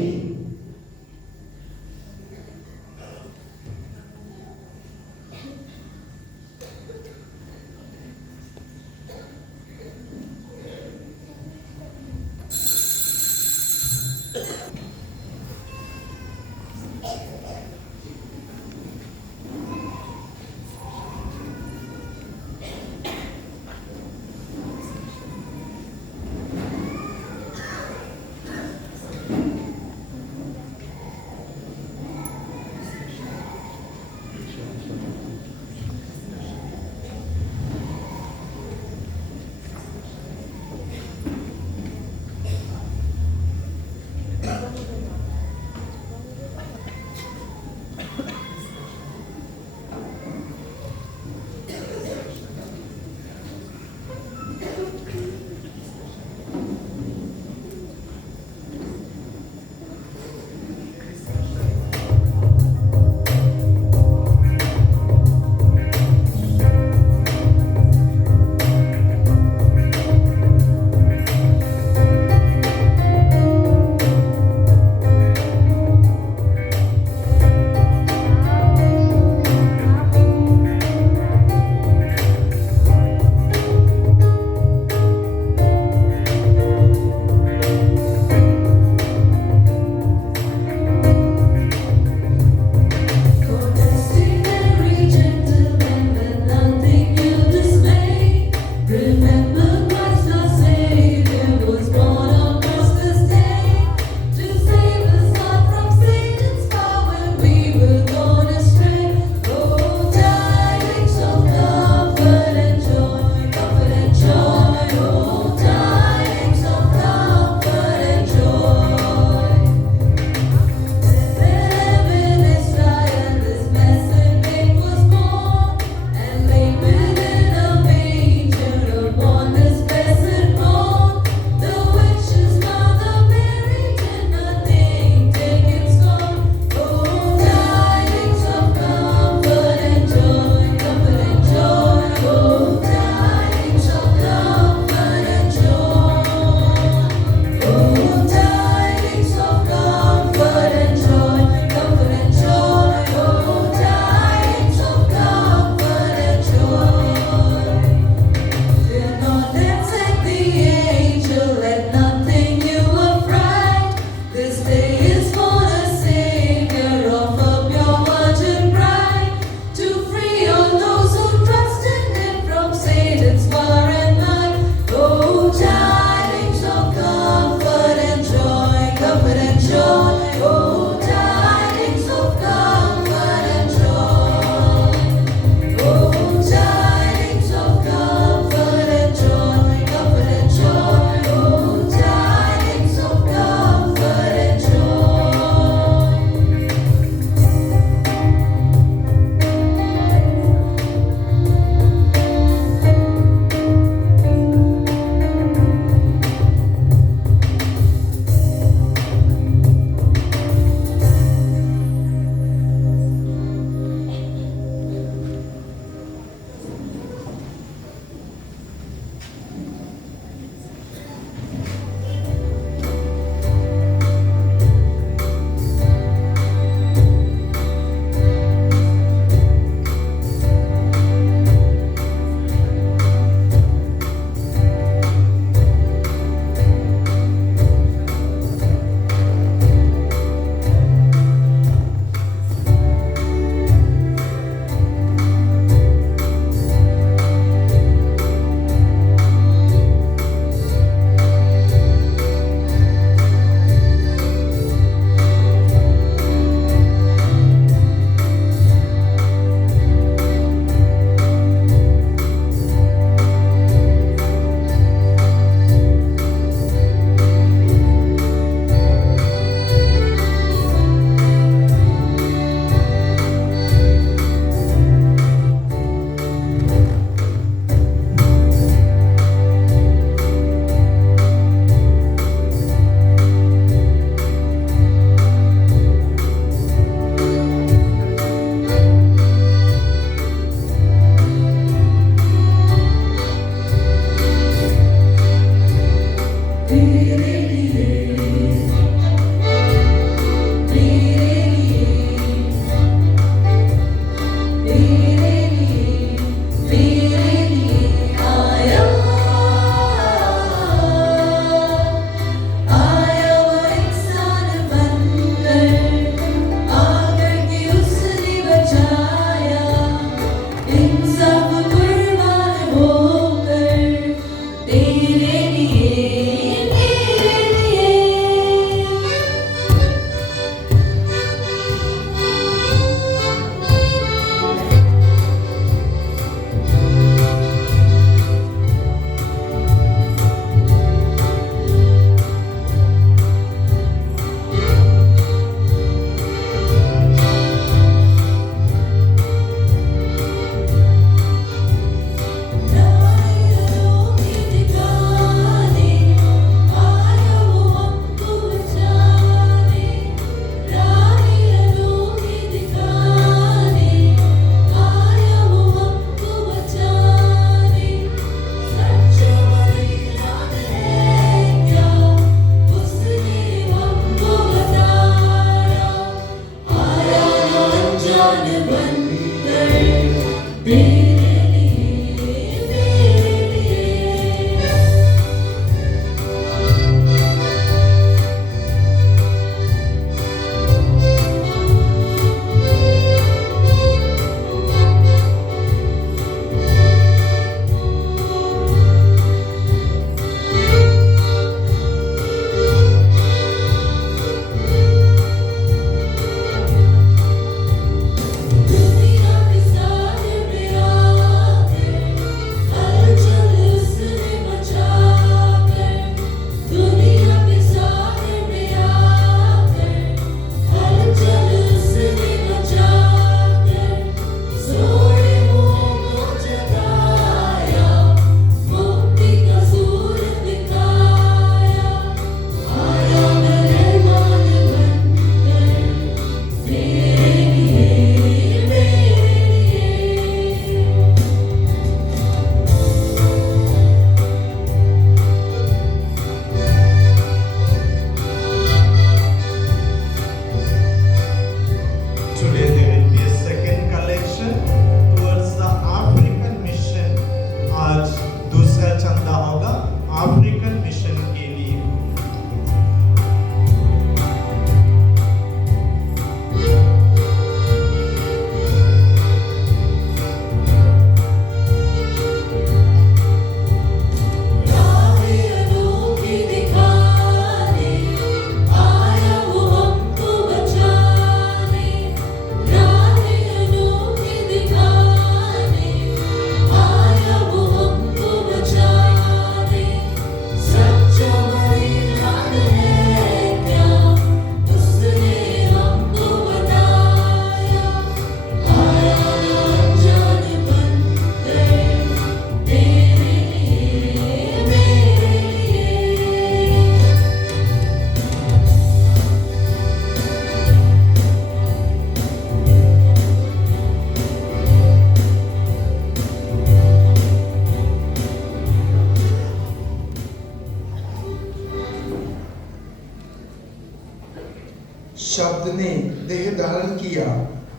शब्द ने देह धारण किया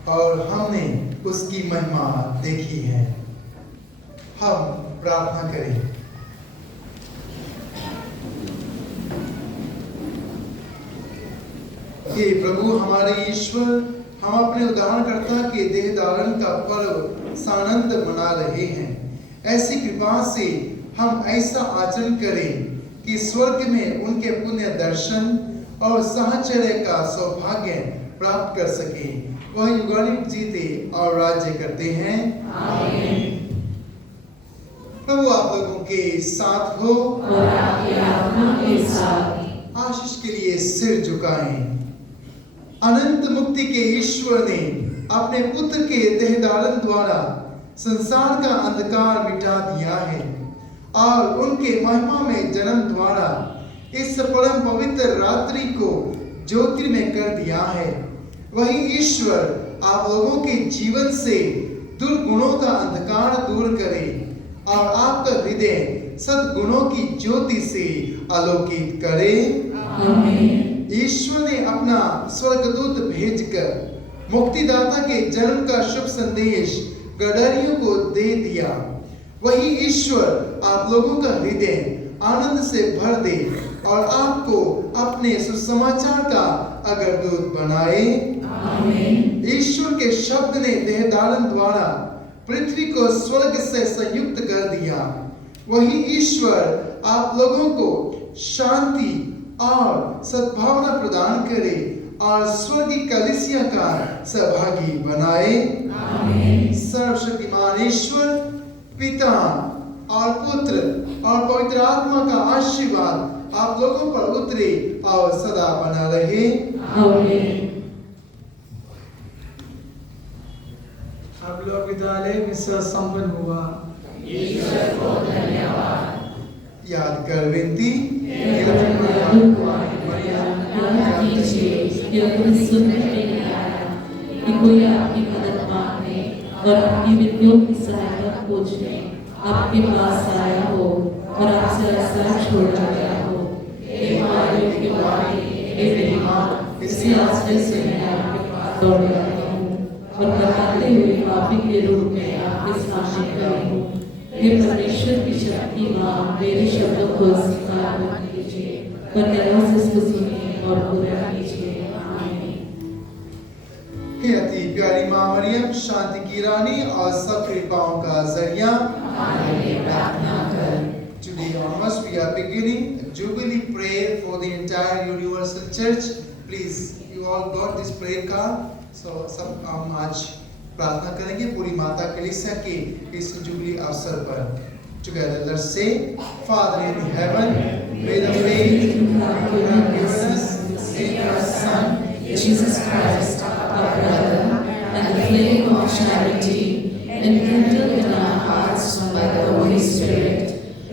और हमने उसकी महिमा देखी है। हम प्रार्थना करें। हे प्रभु हमारे ईश्वर, हम अपने उद्धारकर्ता के देह धारण का पर्व सानंद मना रहे हैं। ऐसी कृपा से हम ऐसा आचरण करें कि स्वर्ग में उनके पुण्य दर्शन और साहचर्य का सौभाग्य प्राप्त कर सके। वह युगानुयुग जीते और राज्य करते हैं। आमीन। प्रभु आप लोगों के साथ हो और आपकी आत्मा के साथ। आशीष के लिए सिर झुकाएं। अनंत मुक्ति के ईश्वर ने अपने पुत्र के देह धारण द्वारा संसार का अंधकार मिटा दिया है और उनके महिमा में जन्म द्वारा इस परम पवित्र रात्रि को ज्योतिर्मय कर दिया है। वही ईश्वर आप लोगों के जीवन से दुर्गुणों का अंधकार दूर करे और आपका हृदय सद्गुणों की ज्योति से आलोकित करे। आमीन। ईश्वर ने अपना स्वर्गदूत भेजकर मुक्तिदाता के जन्म का शुभ संदेश गडरियों को दे दिया। वही ईश्वर आप लोगों का हृदय आनंद से भर दे और आपको अपने सुसमाचार का अग्रदूत बनाए। आमीन। ईश्वर के शब्द ने देह धारण द्वारा पृथ्वी को स्वर्ग से संयुक्त कर दिया। वही ईश्वर आप लोगों को शांति और सद्भावना प्रदान करे और स्वर्गीय कलीसिया का सहभागी बनाए। आमीन। सर्वशक्तिमान ईश्वर पिता और पुत्र और पवित्र आत्मा का आशीर्वाद आप लोगों पर उतरे और सदा बना रहे। आमीन। आप लोग विद्यालय विश्वास संपन्न हुआ। ईश्वर को धन्यवाद। याद कर विनती सुनने में नहीं आया कि कोई आपकी मदद मांगने और अपनी विधियों की सहायता खोजने आपके पास आया हो और आपसे रास्ता छोड़ा गया हो। एक बारियों के बारे एक मेरी माँ, इसी आश्रय से मैं आपके पास दौड़ रही हूँ और बताते हुए पापी के रूप में आपके सामने करूं। हे परमेश्वर की शक्ति माँ, मेरे शब्दों को स्वीकार मत कीजिए, पर निराश इसको सुनिए और पूरा कीजिए। आमीन। हे अति प्यारी माँ मरियम, शांति की रानी और सब कृपाओं का जरिया, हमारे लिए प्रार्थना कर। Today onwards we are beginning a jubilee prayer for the entire universal church. Please, you all got this prayer card. So सब हम आज प्रार्थना करेंगे पूरी माता कलीसिया के इस जुबली अवसर पर। Together let's say, Father in heaven, may the faith you have given us in your Son, Jesus Christ, our brother, and the flame of charity, enkindled in our hearts by the Holy Spirit,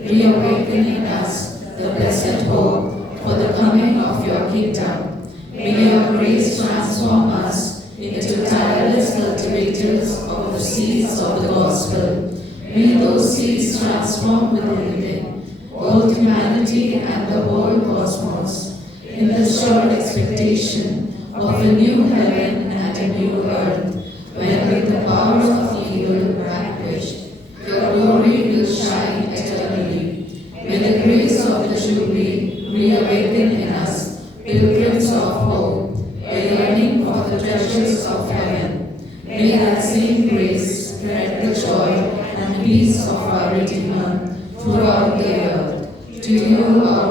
reawaken in us the blessed hope for the coming of your kingdom. May your grace transform us into tireless cultivators of the seeds of the gospel. May those seeds transform within both humanity and the whole cosmos, in the sure expectation of a new heaven and a new earth, where with the powers of evil vanquished, your glory will shine eternally. May the grace of the Jubilee reawaken in us pilgrims of hope, yearning for the treasures of heaven. May that same grace spread the joy and peace of our Redeemer throughout the earth. To you, our